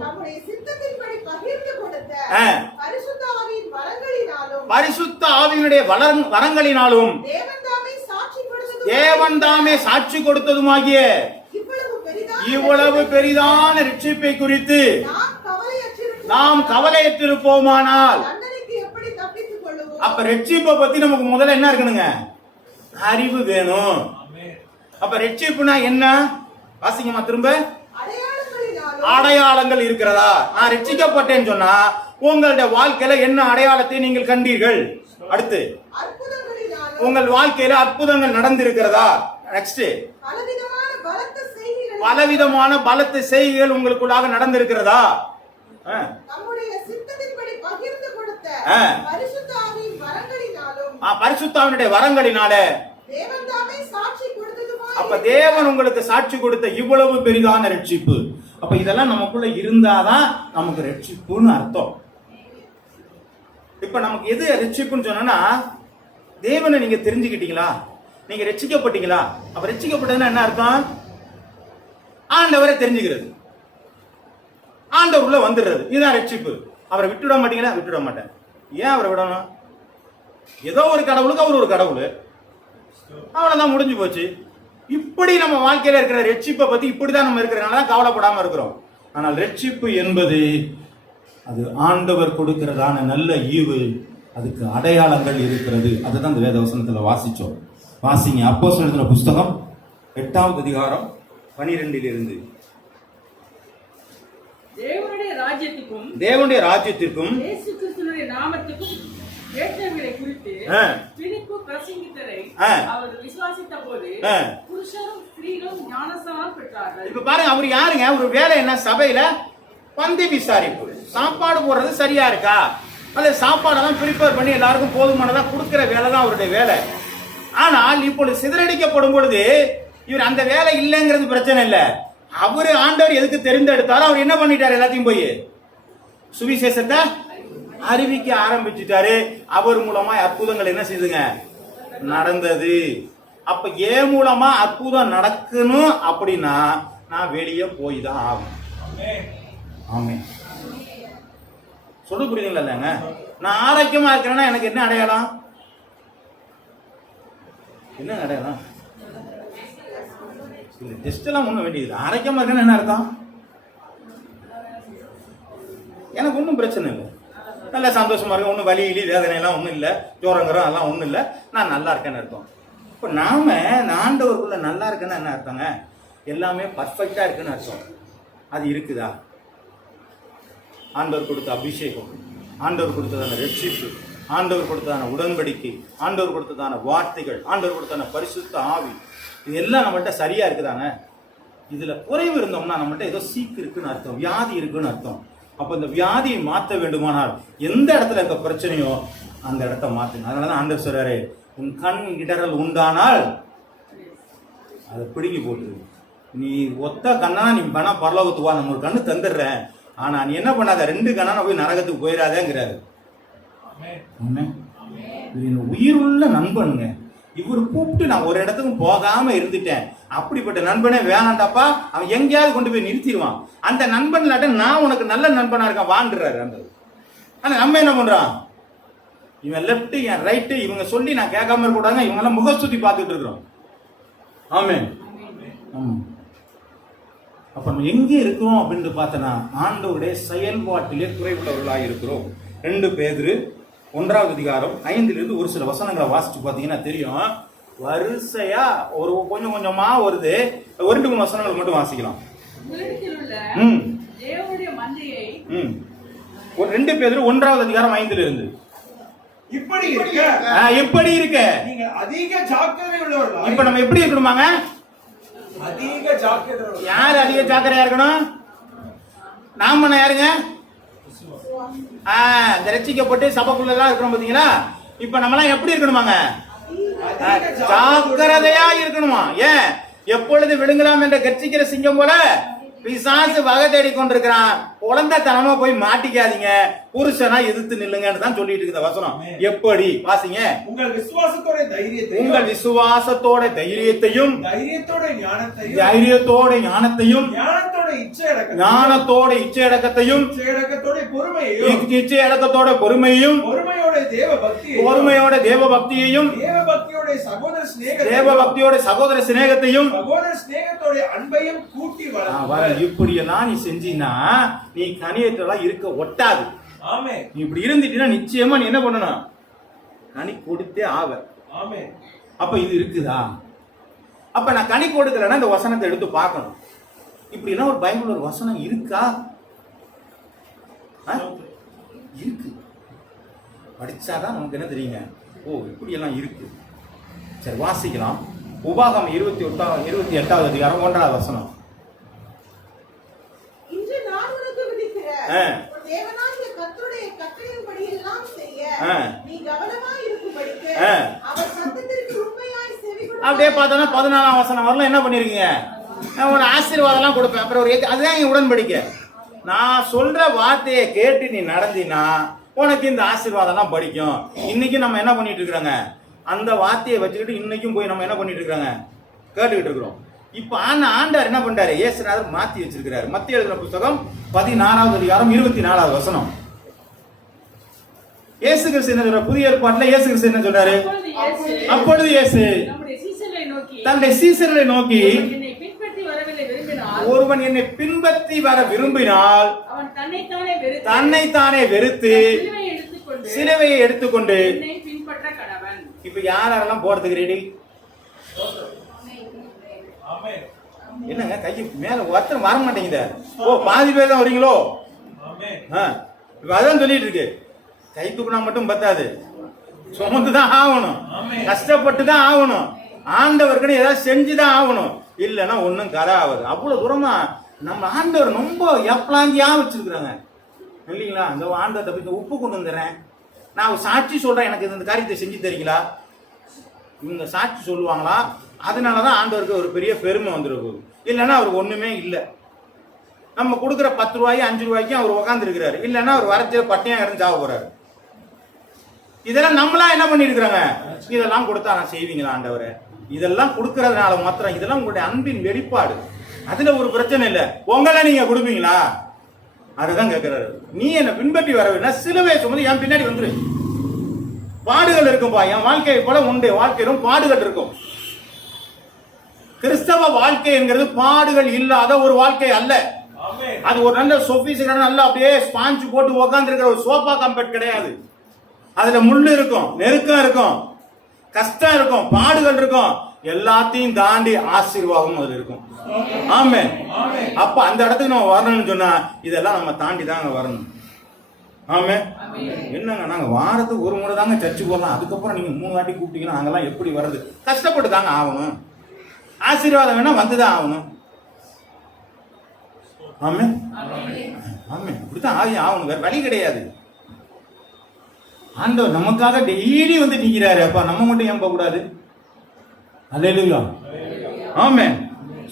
பரிசுத்த ஆவியினுடைய வரங்களினாலும் தேவன் தாமே சாட்சி கொடுத்ததுமாகிய இவ்வளவு பெரிதான ரட்சிப்பை குறித்து நாம் கவலையற்றிருப்போமானால். அப்ப ரட்சிப்பை பத்தி நமக்கு முதல்ல என்ன இருக்கணுங்க? அறிவு வேணும். அப்ப ரட்சிப்புனா என்ன? வாசிங்கம்மா திரும்ப. அடையாளங்கள் இருக்கிறதா? நான் ரட்சிக்கப்பட்டேன்னு சொன்னா உங்களுடைய வாழ்க்கையில என்ன அடையாளத்தை நீங்கள் கண்டீர்கள்? அடுத்து உங்கள் வாழ்க்கையில அற்புதங்கள் நடந்திருக்கிறதா? நெக்ஸ்ட் பலவிதமான பலத்த செய்திகள் உங்களுக்குள்ளாக நடந்திருக்கிறதா? பரிசுத்தாவினுடைய வரங்களினால. அப்ப தேவன் உங்களுக்கு சாட்சி கொடுத்த இவ்வளவு பெரிதான ரட்சிப்பு. அப்ப இதெல்லாம் நமக்குள்ள இருந்தாதான் நமக்கு ரட்சிப்புன்னு அர்த்தம். இப்ப நமக்கு எது ரட்சிப்புன்னு சொன்னா, தேவனை நீங்க தெரிஞ்சுக்கிட்டீங்களா, நீங்க ரட்சிக்கப்பட்டீங்களா? அப்ப ரட்சிக்கப்பட்டதுன்னா என்ன அர்த்தம்? ஆண்டவரை தெரிஞ்சுக்கிறது, ஆண்டவர் உள்ள வந்துடுறது, இதுதான் ரட்சிப்பு. அவரை விட்டுவிட மாட்டீங்களா? விட்டுவிட மாட்டேன். ஏன் அவரை விடணும்? ஏதோ ஒரு கடவுளுக்கு அவர் ஒரு கடவுள், அவ்வளவுதான், முடிஞ்சு போச்சு. இப்படி நம்ம வாழ்க்கையில இருக்கிற ரட்சிப்பை பத்தி இப்படிதான் நம்ம இருக்கிறனால கவலைப்படாம இருக்கிறோம். ஆனால் ரட்சிப்பு என்பது அது ஆண்டவர் கொடுக்கிறதான நல்ல ஈவு, அதுக்கு அடையாளங்கள் இருக்கிறது. அதுதான் இந்த வேத வசனத்துல வாசிச்சோம். வாசிங்க அப்போஸ்தலர் புஸ்தகம் 8வது அதிகாரம் 12 தேவனுடைய ராஜ்யத்திற்கும் இயேசு கிறிஸ்துவின் நாமத்துக்கும் ஏற்றங்களை குறித்து பிலிப்பு பிரசங்கித்ததை அவர்கள் விசுவாசித்த போது புருஷரும் ஸ்திரீகளும் ஞானஸ்நானம் பெற்றார்கள். இப்ப பாருங்க, அவர் யாருங்க? ஒரு வேலை என்ன? சபையில பந்தி விசாரிப்பு, சாப்பாடு போடுறது சரியா இருக்கா, அல்லது சாப்பாடெல்லாம் ப்ரிப்பேர் பண்ணி எல்லாருக்கும் போதுமானதா கொடுக்கிற வேலை தான் அவருடைய வேலை. ஆனால் இப்பொழுது சிதறடிக்கப்படும் பொழுது இவர் அந்த வேலை இல்லைங்கிறது பிரச்சனை இல்லை. அவரு ஆண்டவர் எதுக்கு தெரிந்தெடுத்தாரோ அவர் என்ன பண்ணிட்டாரு? எல்லாத்தையும் போய் சுவிசேஷத்தை அறிவிக்க ஆரம்பிச்சுட்டாரு. அவர் மூலமா அற்புதங்கள் என்ன செய்துங்க? நடந்தது. அப்ப ஏன் மூலமா அற்புதம் நடக்கணும் அப்படின்னா நான் வெளியே போய் தான் ஆகும். ஆமே, சொல்ல புரியுதுங்களா? இல்லைங்க, நான் ஆரோக்கியமா இருக்கிறேன்னா எனக்கு என்ன அடையாளம்? என்ன அடையாளம்? இல்ல, டெஸ்ட் எல்லாம் ஒண்ணும் வேண்டியது. ஆரோக்கியமா இருக்கேன்னு என்ன அர்த்தம்? எனக்கு ஒன்றும் பிரச்சனை இல்லை, நல்லா சந்தோஷமா இருக்கேன், ஒன்றும் வலி இலி வேதனை எல்லாம் ஒன்றும் இல்லை, ஜோரங்கிறோம் அதெல்லாம் ஒன்றும் இல்லை, நான் நல்லா இருக்கேன்னு அர்த்தம். இப்போ நாம ஆண்டவருக்குள்ள நல்லா இருக்கேன்னு என்ன அர்த்தங்க? எல்லாமே பர்ஃபெக்டா இருக்குன்னு அர்த்தம். அது இருக்குதா? ஆண்டவர் கொடுத்த அபிஷேகம், ஆண்டவர் கொடுத்ததான ரட்சிப்பு, ஆண்டவர் கொடுத்ததான உடன்படிக்கை, ஆண்டவர் கொடுத்ததான வார்த்தைகள், ஆண்டவர் கொடுத்ததான பரிசுத்த ஆவி, இது எல்லாம் நம்மள்ட்ட சரியா இருக்குதாங்க. இதுல குறைவு இருந்தோம்னா நம்மள்ட்ட ஏதோ சீக்கு இருக்குன்னு அர்த்தம், வியாதி இருக்குன்னு அர்த்தம். அப்ப இந்த வியாதியை மாற்ற வேண்டுமானால் எந்த இடத்துல இருக்க பிரச்சனையோ அந்த இடத்த மாத்துங்க. அதனாலதான் ஆண்டவர் சொல்றாரு, உன் கண் இடறல் உண்டானால் அதை பிடுங்கி போட்டுரு. நீ ஒத்த கண்ணா நீ பண்ணா பரலோகத்துக்கு வா, நம்ம ஒரு கண்ணு தந்துடுறேன், ஆனா நீ என்ன பண்ணாத 2 கண்ணா போய் நரகத்துக்கு போயிடாதேங்கிறாரு. உயிர் உள்ள நண்பனுங்க. இவரு கூப்பிட்டு நான் ஒரு இடத்துக்கும் போகாம இருந்துட்டேன், அப்படிப்பட்ட நண்பனே வேணாண்டாப்பா, அவன் எங்கேயாவது கொண்டு போய் நிறுத்திடுவான். அந்த நண்பன் இல்லாட்ட நான் உனக்கு நல்ல நண்பனா இருக்கான் வாண்டுறாரு அந்த. ஆனா நம்ம என்ன பண்றான், இவன் லெப்ட் என் ரைட்டு இவங்க சொல்லி நான் கேட்காம இருக்க கூடாது, இவங்க எல்லாம் முகஸ்துதி பார்த்துட்டு இருக்கிறோம். ஆமென். அப்ப நம்ம எங்கே இருக்கிறோம் அப்படின்னு பார்த்தனா ஆண்டவருடைய செயல்பாட்டிலே குறைவுள்ளவர்களாக இருக்கிறோம். 2 பேதுரு 1ஆவது அதிகாரம் 5லிருந்து ஒரு சில வசனங்களை வாசிச்சு பார்த்தீங்கன்னா தெரியும். வரிசையா ஒரு கொஞ்சம் கொஞ்சமா வருது. 2-3 வசனங்கள் மட்டும் வாசிக்கலாம். ஒரு 2 பேதுரு 1ஆவது அதிகாரம் 5லிருந்து. இப்படி இருக்க நீங்க அதிக ஜாக்கிரதை உள்ளவர்களா. இப்ப நம்ம எப்படி இருக்கணுமாங்க? அதிக ஜாக்கிரதை. யாரு அதிக ஜாக்கிரதையா இருக்கணும்? நாம யாருங்க? இந்த ரட்சிக்கப்பட்டு சபைக்குள்ளதான் இருக்கிறோம் பாத்தீங்களா. இப்ப நம்மளாம் எப்படி இருக்கணுமாங்க? ஜாக்கிரதையா இருக்கணுமா. ஏன்? எப்பொழுது விழுங்கலாம் என்ற கர்ச்சிக்கிற சிங்கம் போல பிசாசு வகை தேடி கொண்டிருக்கிறான். குழந்தைத்தனமா போய் மாட்டிக்காதீங்க, புருஷனா எதிர்த்து நில்லுங்கன்னு தான் சொல்லிட்டு இருக்கிற வசனம். எப்படி வாசிங்க? உங்கள் விசுவாசத்தோட தைரியத்தையும், உங்கள் விசுவாசத்தோட தைரியத்தையும், தைரியத்தோட ஞானத்தையும், தைரியத்தோட ஞானத்தையும், ஞானத்தோட இச்சையடக்கத்தையும், ஞானத்தோட இச்சையடக்கத்தையும், இச்சையடக்கத்தோட பொறுமையையும், இச்சையடக்கத்தோட பொறுமையும், பொறுமையோட தேவ பக்தியையும், பொறுமையோட தேவ பக்தியையும், தேவ பக்தியோட சகோதர சிநேகத்தையும், தேவ பக்தியோட சகோதர சிநேகத்தையும், சகோதர சிநேகத்தோட அன்பையும் கூட்டி வளர்த்து. இப்படி எல்லாம் நீ செஞ்சீனா நீ கனியற்றெல்லாம் இருக்க ஒட்டாது. ஆமென். நீ இப்படி இருந்துட்டீன்னா நிச்சயமா நீ என்ன பண்ணணும்? கனி கொடுத்தே ஆவ. ஆமென். அப்ப இது இருக்குதா? அப்ப நான் கனி கொடுக்கலன்னா இந்த வசனத்தை எடுத்து பார்க்கணும். இப்படி எல்லாம் ஒரு பைபிள் ஒரு வசனம் இருக்கா? இருக்கு. படிச்சாதான் நமக்கு என்ன தெரியுங்க, ஓ இப்படி எல்லாம் இருக்கு. சரி வாசிக்கலாம். உபாகமம் 28வது அதிகாரம் 1வது வசனம். இன்று நான் உனக்கு விதிக்கிற உன் தேவனாகிய கர்த்தருடைய கட்டளையின்படி எல்லாம் செய்ய நீ கவனமாய் இருக்கும்படிக்கு அவர் சத்தத்திற்கு உண்மையாய் செவிகொடு. அப்படியே பார்த்தோன்னா 14ஆம் வசனம் வரலாம் என்ன பண்ணிருக்கீங்க? நான் ஒரு ஆசீர்வாதம் எல்லாம் கொடுப்பேன். அப்புறம் ஒரு அதுதான் என் உடன்படிக்கை. நான் சொல்ற வார்த்தையை கேட்டு நீ நடந்தினா உனக்கு இந்த ஆசீர்வாதம் எல்லாம் படிக்கும். இன்னைக்கு நம்ம என்ன பண்ணிட்டு இருக்கிறோங்க? அந்த வார்த்தையை வச்சுக்கிட்டு இன்னைக்கும் போய் நம்ம என்ன பண்ணிட்டு இருக்கிறாங்க? கேட்டுக்கிட்டு இருக்கிறோம். இப்ப ஆண்டவர் என்ன பண்றாரு? இயேசுநாதர் மாத்தி வச்சிருக்கிறாரு. மத்திய எழுதின புத்தகம் 16வது அதிகாரம் 24வது வசனம். இயேசு கிறிஸ்து என்ன சொல்றாரு? புதிய ஏற்பாட்டுல இயேசு கிறிஸ்து என்ன சொல்றாரு? அப்பொழுது இயேசு தன்னுடைய சீசர்களை நோக்கி, ஒருவன் என்னை பின்பற்றி வர விரும்பினால் தன்னைத்தானே வெறுத்து சிலுவையை எடுத்துக்கொண்டு. இப்ப யாரெல்லாம் போறதுக்கு ரெடி? என்னங்க கையை மேல ஒருத்தர் வர மாட்டேங்குது. ஓ பாதி பேர் தான் வரீங்களோ? அதான் சொல்லிட்டு இருக்கு. கை தூக்குனா மட்டும் பத்தாது, சுமந்துதான் ஆகணும், கஷ்டப்பட்டு தான் ஆகணும், ஆண்டவருக்கு ஏதாவது செஞ்சுதான் ஆகணும். இல்லைன்னா ஒன்னும் கதை ஆகுது. அவ்வளவு தூரமா நம்ம ஆண்டவர் ரொம்ப எப்ளாந்தியா வச்சிருக்கிறாங்க இல்லைங்களா? அந்த ஆண்டவர்கிட்ட போய் உப்பு கொண்டு வந்துடுறேன், நான் ஒரு சாட்சி சொல்றேன், எனக்கு இந்த காரியத்தை செஞ்சு தரீங்களா? இவங்க சாட்சி சொல்லுவாங்களா? அதனாலதான் ஆண்டவருக்கு ஒரு பெரிய பெருமை வந்துருக்கு. இல்லைன்னா அவருக்கு ஒண்ணுமே இல்லை. நம்ம கொடுக்குற 10 ரூபாய்க்கு 5 ரூபாய்க்கு அவர் உட்கார்ந்து இருக்கிறாரு. இல்லைன்னா அவர் வரச்ச பட்டியா இறந்து சாக போறாரு. இதெல்லாம் நம்மளா என்ன பண்ணிருக்கிறாங்க? இதெல்லாம் கொடுத்தா நான் செய்வீங்களா ஆண்டவரை? இதெல்லாம் கொடுக்கறதுனால மாத்திரம் இதெல்லாம் உங்களுடைய அன்பின் வெளிப்பாடு. அதுல ஒரு பிரச்சனை இல்லை. உங்களை நீங்க கொடுப்பீங்களா? அதுதான் கேட்கிறாரு. நீ என்ன பின்பற்றி வரவில்லை, சிலுவை சுமந்து என் பின்னாடி வந்துரு. பாடுகள் இருக்கும்பா, என் வாழ்க்கை போல உண்டு வாழ்க்கையிலும் பாடுகள் இருக்கும். கிறிஸ்தவ வாழ்க்கை என்கிறது பாடுகள் இல்லாத ஒரு வாழ்க்கை அல்ல. அது ஒரு நல்ல சொபிஸ்டிகேட்டட் நல்ல அப்படியே ஸ்பாஞ்ச் போட்டு உட்கார்ந்து இருக்கிற ஒரு சோஃபா கம்பெட் கிடையாது. அதுல முள்ளு இருக்கும், நெருக்கம் இருக்கும், கஷ்டம் இருக்கும், பாடுகள் இருக்கும். எல்லாத்தையும் தாண்டி ஆசீர்வாதம் அதுல இருக்கும். ஆமென். அப்ப அந்த இடத்துக்கு நம்ம வரணும்னு சொன்னா இதெல்லாம் நம்ம தாண்டி தான் வரணும். ஆமே. என்னங்க நாங்க வாரத்துக்கு ஒரு முறை தாங்க சர்ச்சுக்கு போகலாம், அதுக்கப்புறம் நீங்க 3 வாட்டி கூப்பிட்டீங்கன்னா நாங்கெல்லாம் எப்படி வர்றது? கஷ்டப்பட்டு தாங்க ஆகணும். ஆசீர்வாதம் வேணா வந்துதான் ஆகணும். ஆமே ஆமே, இப்படித்தான் ஆகணும், வேற வழி கிடையாது. ஆண்டவர் நமக்காக டெய்லி வந்து நிக்கிறாரு. அப்ப நம்ம மட்டும் ஏன் போக கூடாது? அல்லேலூயா. ஆமென்.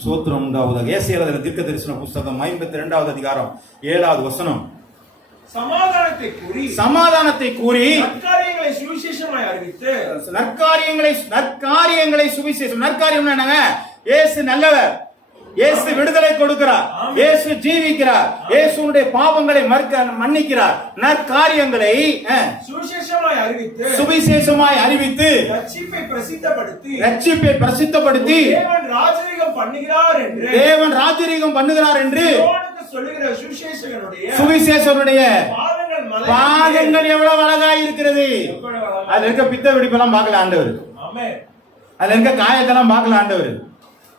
சோத்திரம் உண்டாவதாக. ஏசாயா தீர்க்க தரிசன புத்தகம் 52வது அதிகாரம் 7வது வசனம். சமாதானத்தை கூறி நற்காரியங்களை சுவிசேஷமாய் அறிவித்து, நற்காரியங்களை சுவிசேஷம். நற்காரியம் என்னங்க? இயேசு நல்லவர், இயேசு விடுதலை கொடுக்கிறார், இயேசு ஜீவிக்கிறார், இயேசுடைய பாவங்களை மன்னிக்கிறார். நற்காரியங்களை சுவிசேஷமாய் அறிவித்து ரட்சிப்பை பிரசித்தப்படுத்தி தேவன் ராஜரீகம் பண்ணுகிறார் என்று சொல்லுகிற சுவிசேஷனுடைய பாதங்கள் எவ்வளவு அழகா இருக்கிறது. அதுல இருக்க பித்த வெடிப்பெல்லாம் பார்க்கல ஆண்டவர், அதுல இருக்க காயத்தெல்லாம் பார்க்கல ஆண்டவர்.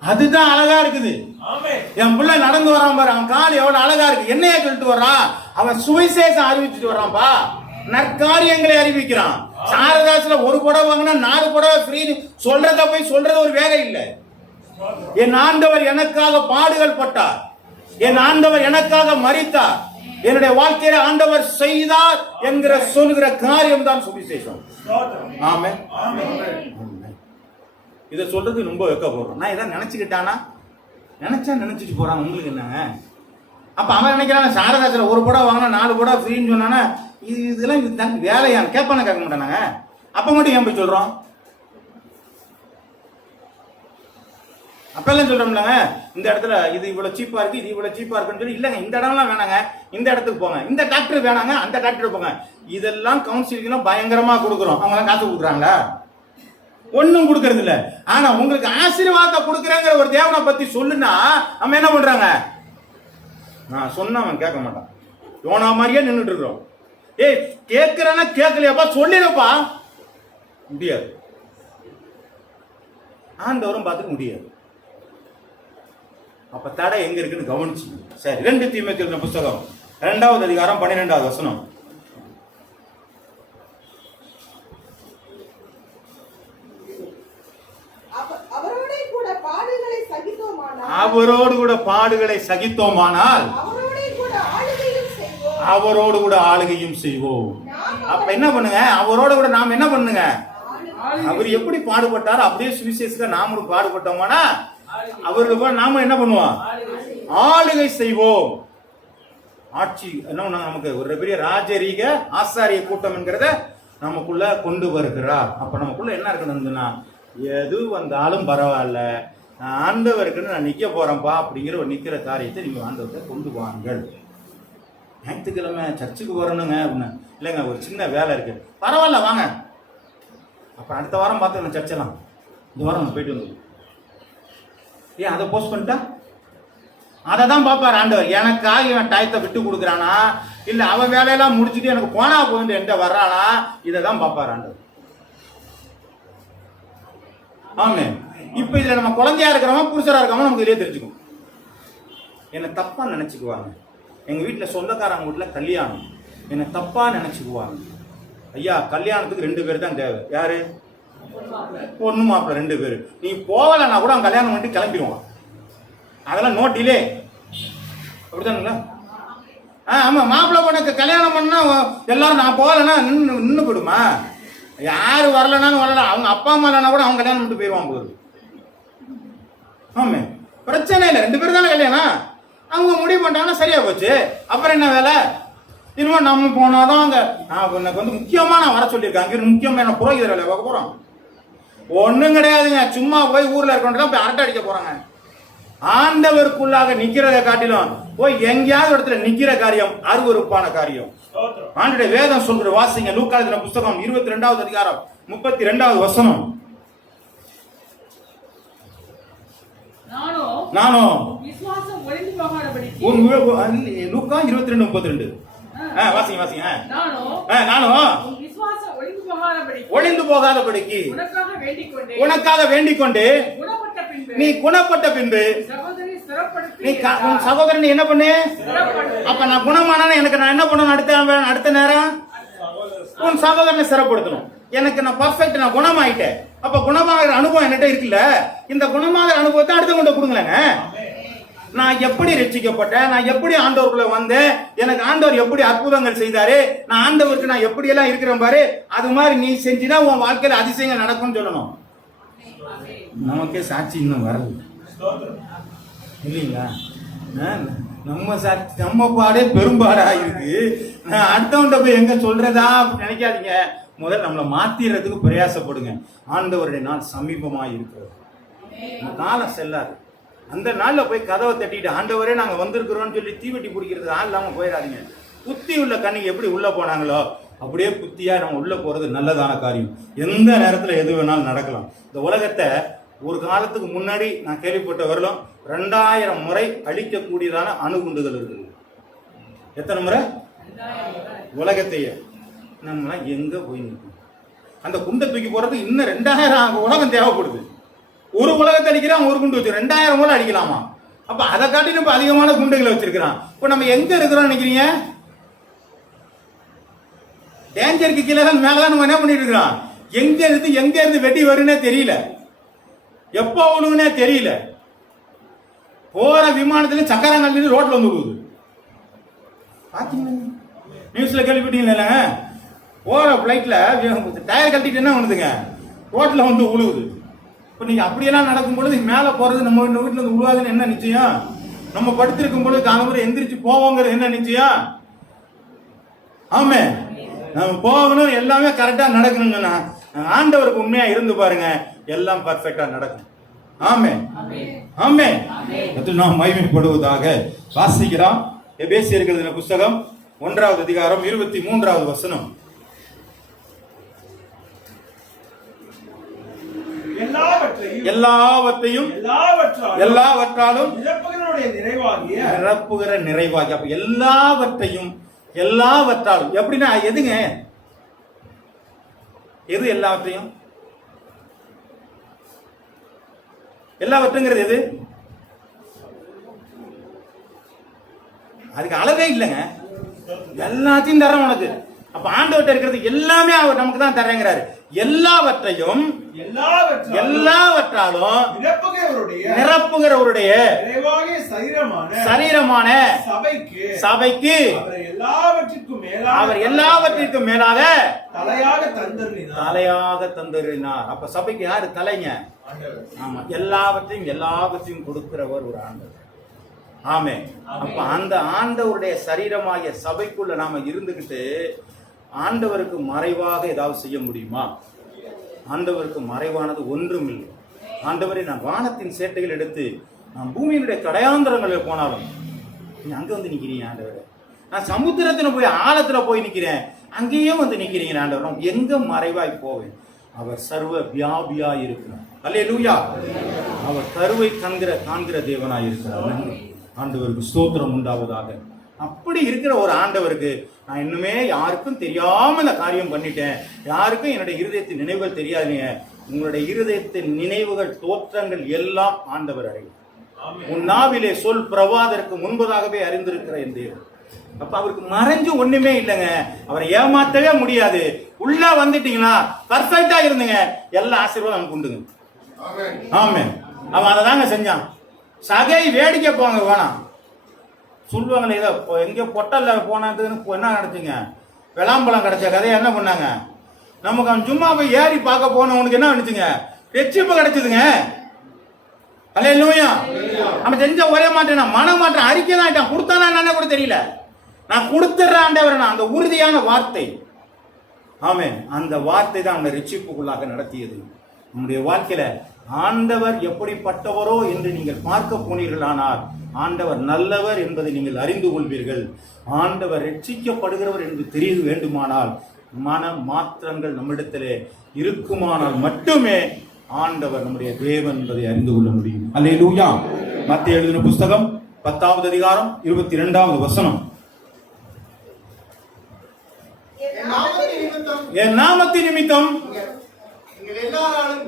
அதுதான் அழகா இருக்குது. என் பிள்ளை நடந்து வரான் பாரு, அவன் கால் எவ்வளவு அழகா இருக்கு. என்னைய சொல்லிட்டு வர்றான், அவன் சுவிசேஷம் அறிவிச்சுட்டு வர்றான்பா, நற்காரியங்களை அறிவிக்கிறான். சாரதாசுல ஒரு புடவை வாங்கினா 4 புடவை ஃப்ரீ சொல்றத போய் சொல்றது ஒரு வேலை இல்லை. என் ஆண்டவர் எனக்காக பாடுகள் பட்டார், என் ஆண்டவர் எனக்காக மரித்தார், என்னுடைய வாழ்க்கையில ஆண்டவர் செய்தார் என்கிற சொல்லுகிற காரியம் தான் சுவிசேஷம். ஆமென். இதை சொல்றது ரொம்ப வெக்கப்படுறோம். நான் இதை நினைச்சுக்கிட்டானா, நினைச்சிட்டு போறான். உங்களுக்கு என்னங்க? அப்ப அவன் நினைக்கிறான் சாரதாசுல ஒரு புடவை வாங்கினா 4 புடவை ஃப்ரீன்னு சொன்னானா, இதெல்லாம் இது தனக்கு வேலையான கேட்பான கேட்க மாட்டானாங்க. அப்ப மட்டும் ஏன் போய் சொல்றோம்? அப்பெல்லாம் சொல்றோம்லங்க, இந்த இடத்துல இது இவ்வளவு சீப்பா இருக்கு, இது இவ்வளவு சீப்பா இருக்குன்னு சொல்லி, இல்லங்க இந்த இடம்லாம் வேணாங்க, இந்த இடத்துக்கு போங்க, இந்த டாக்டர் வேணாங்க, அந்த டாக்டர் போங்க. இதெல்லாம் கவுன்சிலிங் பயங்கரமா கொடுக்குறோம். அவங்க எல்லாம் காசு கொடுக்குறாங்களா? ஒன்னும் கொடுக்கறது இல்ல. ஆனா உங்களுக்கு ஆசீர்வாதத்தை கொடுக்குறேங்கிற ஒரு தேவனை பத்தி சொல்லுனா நம்ம என்ன பண்றாங்க? நான் சொன்ன அவன் கேட்க மாட்டான். யோனா மாதிரியே நின்றுட்டு இருக்கிறோம். ஏய் கேட்கிறேன்னா கேட்கலையாப்பா சொல்லிடப்பா. முடியாது, ஆண்டவரும் பார்த்துக்க முடியாது. அப்ப தடை எங்க இருக்குன்னு கவனிச்சு. சரி, 2 தீமோத்தேயு புத்தகம் 2வது அதிகாரம் 12வது வசனம். அவரோடு கூட பாடுகளை சகித்தோமானால் அவரோடு கூட ஆளுகையும் செய்வோம். அப்ப என்ன பண்ணுங்க? அவரோட கூட நாம் என்ன பண்ணுங்க? அவர் எப்படி பாடுபட்டாரோ அப்படியே சுவிசேஷத்துக்கு நாமளும் பாடுபட்டோம்னா அவருக்கு கூட நாம என்ன பண்ணுவோம்? ஆளுகை செய்வோம். ஆட்சி என்ன நமக்கு ஒரு பெரிய ராஜரீக ஆசாரிய கூட்டம் என்கிறத நமக்குள்ள கொண்டு வருகிறார். அப்ப நமக்குள்ள என்ன இருக்கணும்னா, எது வந்தாலும் பரவாயில்ல, ஆண்டவருக்குன்னு நான் நிக்க போறேன்ப்பா அப்படிங்கிற ஒரு நிக்கிற காரியத்தை நீங்க ஆண்டவர்கிட்ட கொண்டு வாங்கள். ஞாயிற்றுக்கிழமை சர்ச்சுக்கு வரணுங்க அப்படின்னு இல்லைங்க, ஒரு சின்ன வேலை இருக்கு, பரவாயில்ல வாங்க. அப்புறம் அடுத்த வாரம் பார்த்து சர்ச்செல்லாம் இந்த வாரம் நம்ம போயிட்டு வந்து ஏன் அதை போஸ்ட் பண்ணிட்டா அதை தான் பார்ப்பார் ஆண்டவர். எனக்காக இவன் டயத்தை விட்டு கொடுக்குறானா, இல்லை அவன் வேலையெல்லாம் முடிச்சுட்டு எனக்கு போனா போகுது என்கிட்ட வர்றானா, இதை தான் பார்ப்பார் ஆண்டவர். ஆமே. இப்ப இதுல நம்ம குழந்தையா இருக்கிறவங்க புருஷரா இருக்கிறவங்க நமக்கு இதே தெரிஞ்சுக்கும். என்ன தப்பா நினைச்சுக்குவாங்க. எங்க வீட்டுல சொந்தக்காரங்க வீட்டுல கல்யாணம், என்ன தப்பா நினைச்சுக்குவாங்க. ஐயா கல்யாணத்துக்கு 2 பேர் தான் தேவை. யாரு? பொண்ணு மாப்பிள்ள 2 பேரு. நீ போகலன்னா கூட அவன் கல்யாணம் பண்ணிட்டு கிளம்பிடுவான். அதெல்லாம் நோ டிலே. அப்படித்தானுங்களா? ஆமா, மாப்பிள்ள பொண்ணுக்கு கல்யாணம் பண்ணா எல்லாரும் நான் போகலன்னா நின்று போயிடுமா? யாரு வரலனாலும் வரல, அவங்க அப்பா அம்மா இல்லைன்னா கூட அவங்க கல்யாணம் பண்ணிட்டு போயிடுவான் போகுது. ஆமே, பிரச்சனை இல்லை, 2 பேர் தானே கல்யாணம். அவங்க முடிவு பண்ணிட்டாங்கன்னா சரியா போச்சு. அப்புறம் என்ன வேலை? இனிமே நம்ம போனாதான் அங்க எனக்கு வந்து முக்கியமா நான் வர சொல்லியிருக்காங்க. முக்கியமா என்ன புரோகிதர் வேலை பார்க்க போறோம்? ஒண்ணும் கிடையாதுங்க. சும்மா போய் ஊர்ல இருக்கணும் போய் அரட்டை அடிக்க போறாங்க. ஆண்டவருக்குள்ளாக நிக்கிறத காட்டிலும் போய் எங்கேயாவது இடத்துல நிக்கிற காரியம் அருவருப்பான காரியம். ஆண்டுடைய வேதம் சொல்ற வாசிங்க. லூக்கா எழுதின புத்தகம் 22வது அதிகாரம் 32வது வசனம். நானும் லூக்கா 22:32. வாசிங்க வாசிங்க. நானும் ஒளிந்து போகாதபடிக்கு உனக்காக வேண்டிக் கொண்டு நீ குணப்பட்ட பின்பு நீ உன் சகோதரன் என்ன பண்ணு? அப்ப நான் குணமானா எனக்கு நான் என்ன பண்ணணும்? அடுத்த நேரம் உன் சகோதரனை சிறப்படுத்தணும். எனக்கு நான் பர்ஃபெக்ட், நான் குணமாயிட்டேன். அப்ப குணமாகிற அனுபவம் என்கிட்ட இருக்குல்ல, இந்த குணமாகிற அனுபவத்தை அடுத்தவங்க கொடுங்களேங்க. நான் எப்படி ரட்சிக்கப்பட்டேன், நான் எப்படி ஆண்டவருக்குள்ள வந்தேன், எனக்கு ஆண்டவர் எப்படி அற்புதங்கள் செய்தாரு, நான் ஆண்டவருக்கு நான் எப்படி எல்லாம் இருக்கிறேன் பாரு, அது மாதிரி நீ செஞ்சுதான் உன் வாழ்க்கையில அதிசயங்கள் நடக்கும்னு சொல்லணும். நமக்கே சாட்சி இன்னும் வரல இல்லைங்களா? நம்ம சாட்சி, நம்ம பாடே பெரும்பாடா இருக்கு. அடுத்தவன்கிட்ட போய் எங்க சொல்றதா நினைக்காதீங்க. முதல்ல நம்மளை மாத்திரத்துக்கு பிரயாசப்படுங்க. ஆண்டவருடைய நாள் சமீபமா இருக்கிறது. காலம் செல்லாது. அந்த நாள்ல போய் கதவை தட்டிட்டு ஆண்டவரே நாங்க வந்திருக்கிறோம்னு சொல்லி தீவெட்டி பிடிக்கிறதுக்கு ஆள் இல்லாம போயிடாதீங்க. புத்தி உள்ள கண்ணுக்கு எப்படி உள்ள போனாங்களோ அப்படியே புத்தியா நம்ம உள்ள போறது நல்லதான காரியம். எந்த நேரத்துல எது வேணாலும் நடக்கலாம். இந்த உலகத்தை ஒரு காலத்துக்கு முன்னாடி நான் கேள்விப்பட்ட வரலாம் 2000 முறை அழிக்கக்கூடியதான அணுகுண்டுகள் இருக்குது. எத்தனை முறை? உலகத்தையே. நம்ம எங்க போய் நிற்கும்? அந்த குண்டை தூக்கி போறது இன்னும் 2000 உலகம் தேவைப்படுது. ஒரு உலகத்தை அடிக்கிறான், ஒரு குண்டு வச்சு 2000 மூலம் அடிக்கலாமா? அப்ப அதை காட்டி நம்ம அதிகமான குண்டுகளை வச்சிருக்கிறான். இப்ப நம்ம எங்க இருக்கிறோம் நினைக்கிறீங்க? டேஞ்சருக்கு கீழே தான் மேலதான் நம்ம என்ன பண்ணிட்டு இருக்கிறோம். எங்க இருந்து வெட்டி வருன்னே தெரியல, எப்போ விழுவுனே தெரியல. போற விமானத்துல சக்கரங்கள் ரோட்ல வந்து விழுவுது. பாத்தீங்களா? நியூஸ்ல கேள்விப்பட்டீங்களா? போற பிளைட்ல டயர் கட்டிட்டு என்ன பண்ணுதுங்க, ரோட்ல வந்து விழுவுது. இப்போ நீங்க அப்படியெல்லாம் நடக்கும் பொழுது மேலே போறது நம்ம வீட்டுல இருந்து விழுவாதுன்னு என்ன நிச்சயம்? நம்ம படுத்திருக்கும் பொழுது காலம்புரை எந்திரிச்சு போவோங்கிறது என்ன நிச்சயம்? ஆமே, நம்ம போகணும், எல்லாமே கரெக்டா நடக்கணுங்கன்னா ஆண்டவருக்கு உண்மையா இருந்து பாருங்க, எல்லாம் பர்ஃபெக்டா நடக்கும். ஆமே ஆமே, நாம் மகிமைப்படுவதாக. வாசிக்கிறோம் எபேசியர் புஸ்தகம் 1வது அதிகாரம் 23வது வசனம். எல்லாவற்றையும் எல்லாவற்றாலும் நிரப்புகிற நிறைவாகி. அப்ப எல்லாவற்றையும் எல்லாவற்றாலும் எப்படின்னா எதுங்க? எது எல்லாவற்றையும்? எல்லாவற்றுங்கிறது எது? அதுக்கு அளவே இல்லைங்க. எல்லாத்தையும் தர உனக்கு. அப்ப ஆண்டவர்கிட்ட இருக்கிறது எல்லாமே அவர் நமக்கு தான் தரேங்கிறாரு. எல்லாவற்றையும் எல்லாவற்றாலும் நிரப்புகிறவருடைய சரீரமான சபைக்கு அவர் எல்லாவற்றிற்கும் மேலாக தலையாக தந்தருளினார். அப்ப சபைக்கு யாரு தலைங்க? ஆமா, எல்லாவற்றையும் கொடுக்கிறவர் ஒரு ஆண்டவர். ஆமே. அப்ப அந்த ஆண்டவருடைய சரீரமாகிய சபைக்குள்ள நாம இருந்துகிட்டு ஆண்டவருக்கு மறைவாக ஏதாவது செய்ய முடியுமா? ஆண்டவருக்கு மறைவானது ஒன்றும் இல்லை. ஆண்டவரை நான் வானத்தின் சேட்டைகள் எடுத்து நான் பூமியினுடைய கடையாந்திரங்களில் போனாலும் நீ அங்க வந்து நிக்கிறீங்க ஆண்டவரே. நான் சமுத்திரத்துல போய் ஆழத்துல போய் நிக்கிறேன், அங்கேயும் வந்து நிக்கிறீங்க ஆண்டவர். எங்க மறைவாய் போவேன்? அவர் சர்வ வியாபியா இருக்கிறார். அல்லேலூயா. அவர் கருவை காண்கிற தேவனாய் இருக்கிறார். ஆண்டவருக்கு ஸ்தோத்திரம் உண்டாவதாக. அப்படி இருக்கிற ஒரு ஆண்டவருக்கு நான் இன்னுமே யாருக்கும் தெரியாம இந்த காரியம் பண்ணிட்டேன், யாருக்கும் என்னுடைய இருதயத்தின் நினைவுகள் தெரியாதுங்க. உங்களுடைய இருதயத்தின் நினைவுகள் தோற்றங்கள் எல்லாம் ஆண்டவர் அறியும். உன் நாவிலே சொல் பிரவாதற்கு முன்பதாகவே அறிந்திருக்கிற என் தேவன். அப்ப அவருக்கு மறைஞ்சு ஒண்ணுமே இல்லைங்க. அவரை ஏமாத்தவே முடியாது. உள்ள வந்துட்டீங்களா பர்ஃபெக்டா இருந்துங்க, எல்லா ஆசீர்வாதம் நமக்கு உண்டுங்க. ஆமே. அவன் அதை தாங்க செஞ்சான். சகை வேடிக்கை போங்க வேணாம் சொல்லுவாங்களே, ஏதோ எங்க பொட்டல்ல போனதுன்னு என்ன நடந்துங்க, விளாம்பழம் கிடைச்ச கதையை என்ன பண்ணாங்க? நமக்கு அவன் சும்மா போய் ஏறி பார்க்க போனவனுக்கு என்ன நினைச்சுங்க, ரட்சிப்பு கிடைச்சதுங்க. அல்லேலூயா. அவன் செஞ்ச ஒரே மாட்டேன் மனமாற்றம் அறிக்கை தான் ஆயிட்டான். கொடுத்தானா என்ன கூட தெரியல, நான் கொடுத்துட்றேன் ஆண்டவர், அந்த உறுதியான வார்த்தை. ஆமே, அந்த வார்த்தை தான் அவனை ரட்சிப்புக்குள்ளாக நடத்தியது. நம்முடைய வாழ்க்கையில ஆண்டவர் எப்படிப்பட்டவரோ என்று நீங்கள் பார்க்க போனீர்களானால் ஆண்டவர் நல்லவர் என்பதை நீங்கள் அறிந்து கொள்வீர்கள். ஆண்டவர் ரட்சிக்கப்படுகிறவர் என்று தெரிய வேண்டுமானால் மன மாற்றங்கள் நம்மிடத்திலே இருக்குமானால் மட்டுமே ஆண்டவர் நம்முடைய தேவன் என்பதை அறிந்து கொள்ள முடியும். அல்லேலூயா. மத்தேயு எழுதின புஸ்தகம் 10வது அதிகாரம் 22வது வசனம். என் நாமத்தின் நிமித்தம்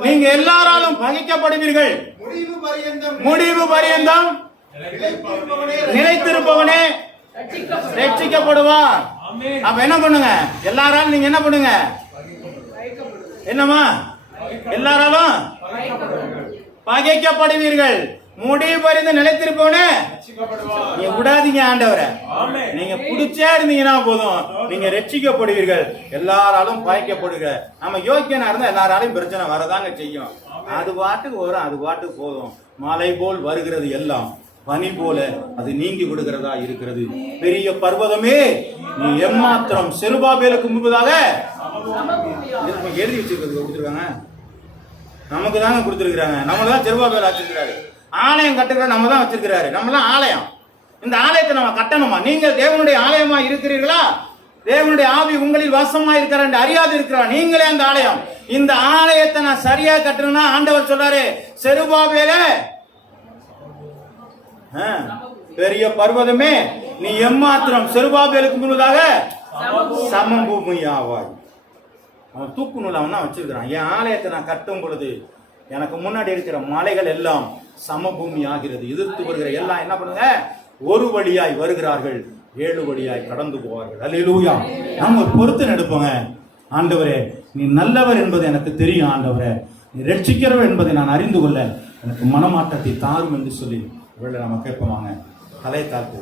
நீங்க எல்லாராலும் பகைக்கப்படுவீர்கள், முடிவு பரியந்தம் நிலைத்திருப்பவனே ரட்சிக்கப்படுவான். அப்ப என்ன பண்ணுங்க, எல்லாராலும் நீங்க என்ன பண்ணுங்க, என்னமா எல்லாராலும் பகைக்கப்படுவீர்கள். முடிவு பறிந்து நிலைத்திருப்பவனே நீங்க விடாதீங்க ஆண்டவரை. நீங்க பிடிச்சே இருந்தீங்கன்னா போதும், நீங்க ரட்சிக்கப்படுவீர்கள். எல்லாராலும் பகைக்கப்படுங்க. நம்ம யோக்கியனா இருந்தா எல்லாராலையும் பிரச்சனை வரதாங்க செய்யும். அது பாட்டுக்கு வரும், அது பாட்டுக்கு போதும். மலை போல் வருகிறது எல்லாம், பனி போல அது நீங்கி விடுகிறதா இருக்கிறது. பெரிய பர்வதமே நீ எம்மாத்திரம் செருபாபேலுக்கு முன்பதாக எழுதி வச்சிருக்கிறது கொடுத்துருக்காங்க. நமக்கு தாங்க கொடுத்துருக்காங்க. நம்மள தான் செருபாபேல் வச்சிருக்கிறாரு. ஆலயம் கட்டுகிற நம்ம தான் வச்சிருக்கிறாரு. நம்மளாம் ஆலயம். இந்த ஆலயத்தை நம்ம கட்டணுமா? நீங்கள் தேவனுடைய ஆலயமா இருக்கிறீர்களா? தேவனுடைய ஆவி உங்களில் வாசமா இருக்கிற அறியாது இருக்கிறார். நீங்களே அந்த ஆலயம். இந்த ஆலயத்தை நான் சரியா கட்டணும்னா ஆண்டவர் சொல்றாரு, செருபாபேலே பெரிய பர்வதமே நீ எம்மாத்திரம் செருபாபேலுக்கு முன்னதாக சமபூமியாவாய். அவன் தூக்கு நூல் அவன் தான் வச்சிருக்கிறான். என் ஆலயத்தை நான் கட்டும் பொழுது எனக்கு முன்னாடி இருக்கிற மலைகள் எல்லாம் சமபூமி ஆகிறது. எதிர்த்து வருகிற எல்லாம் என்ன பண்ணுங்க, ஒரு வழியாய் வருகிறார்கள், 7 வழியாய் கடந்து போவார்கள். அல்லேலூயா. நம்ம பொறுத்து நடப்போங்க. ஆண்டவரே நீ நல்லவர் என்பது எனக்கு தெரியும். ஆண்டவரே நீ ரட்சிக்கிறவர் என்பதை நான் அறிந்து கொள்ள எனக்கு மனமாற்றத்தை தாரும் என்று சொல்லி இவளை நம்ம கேட்போமாங்க. தலை தாழ்த்து.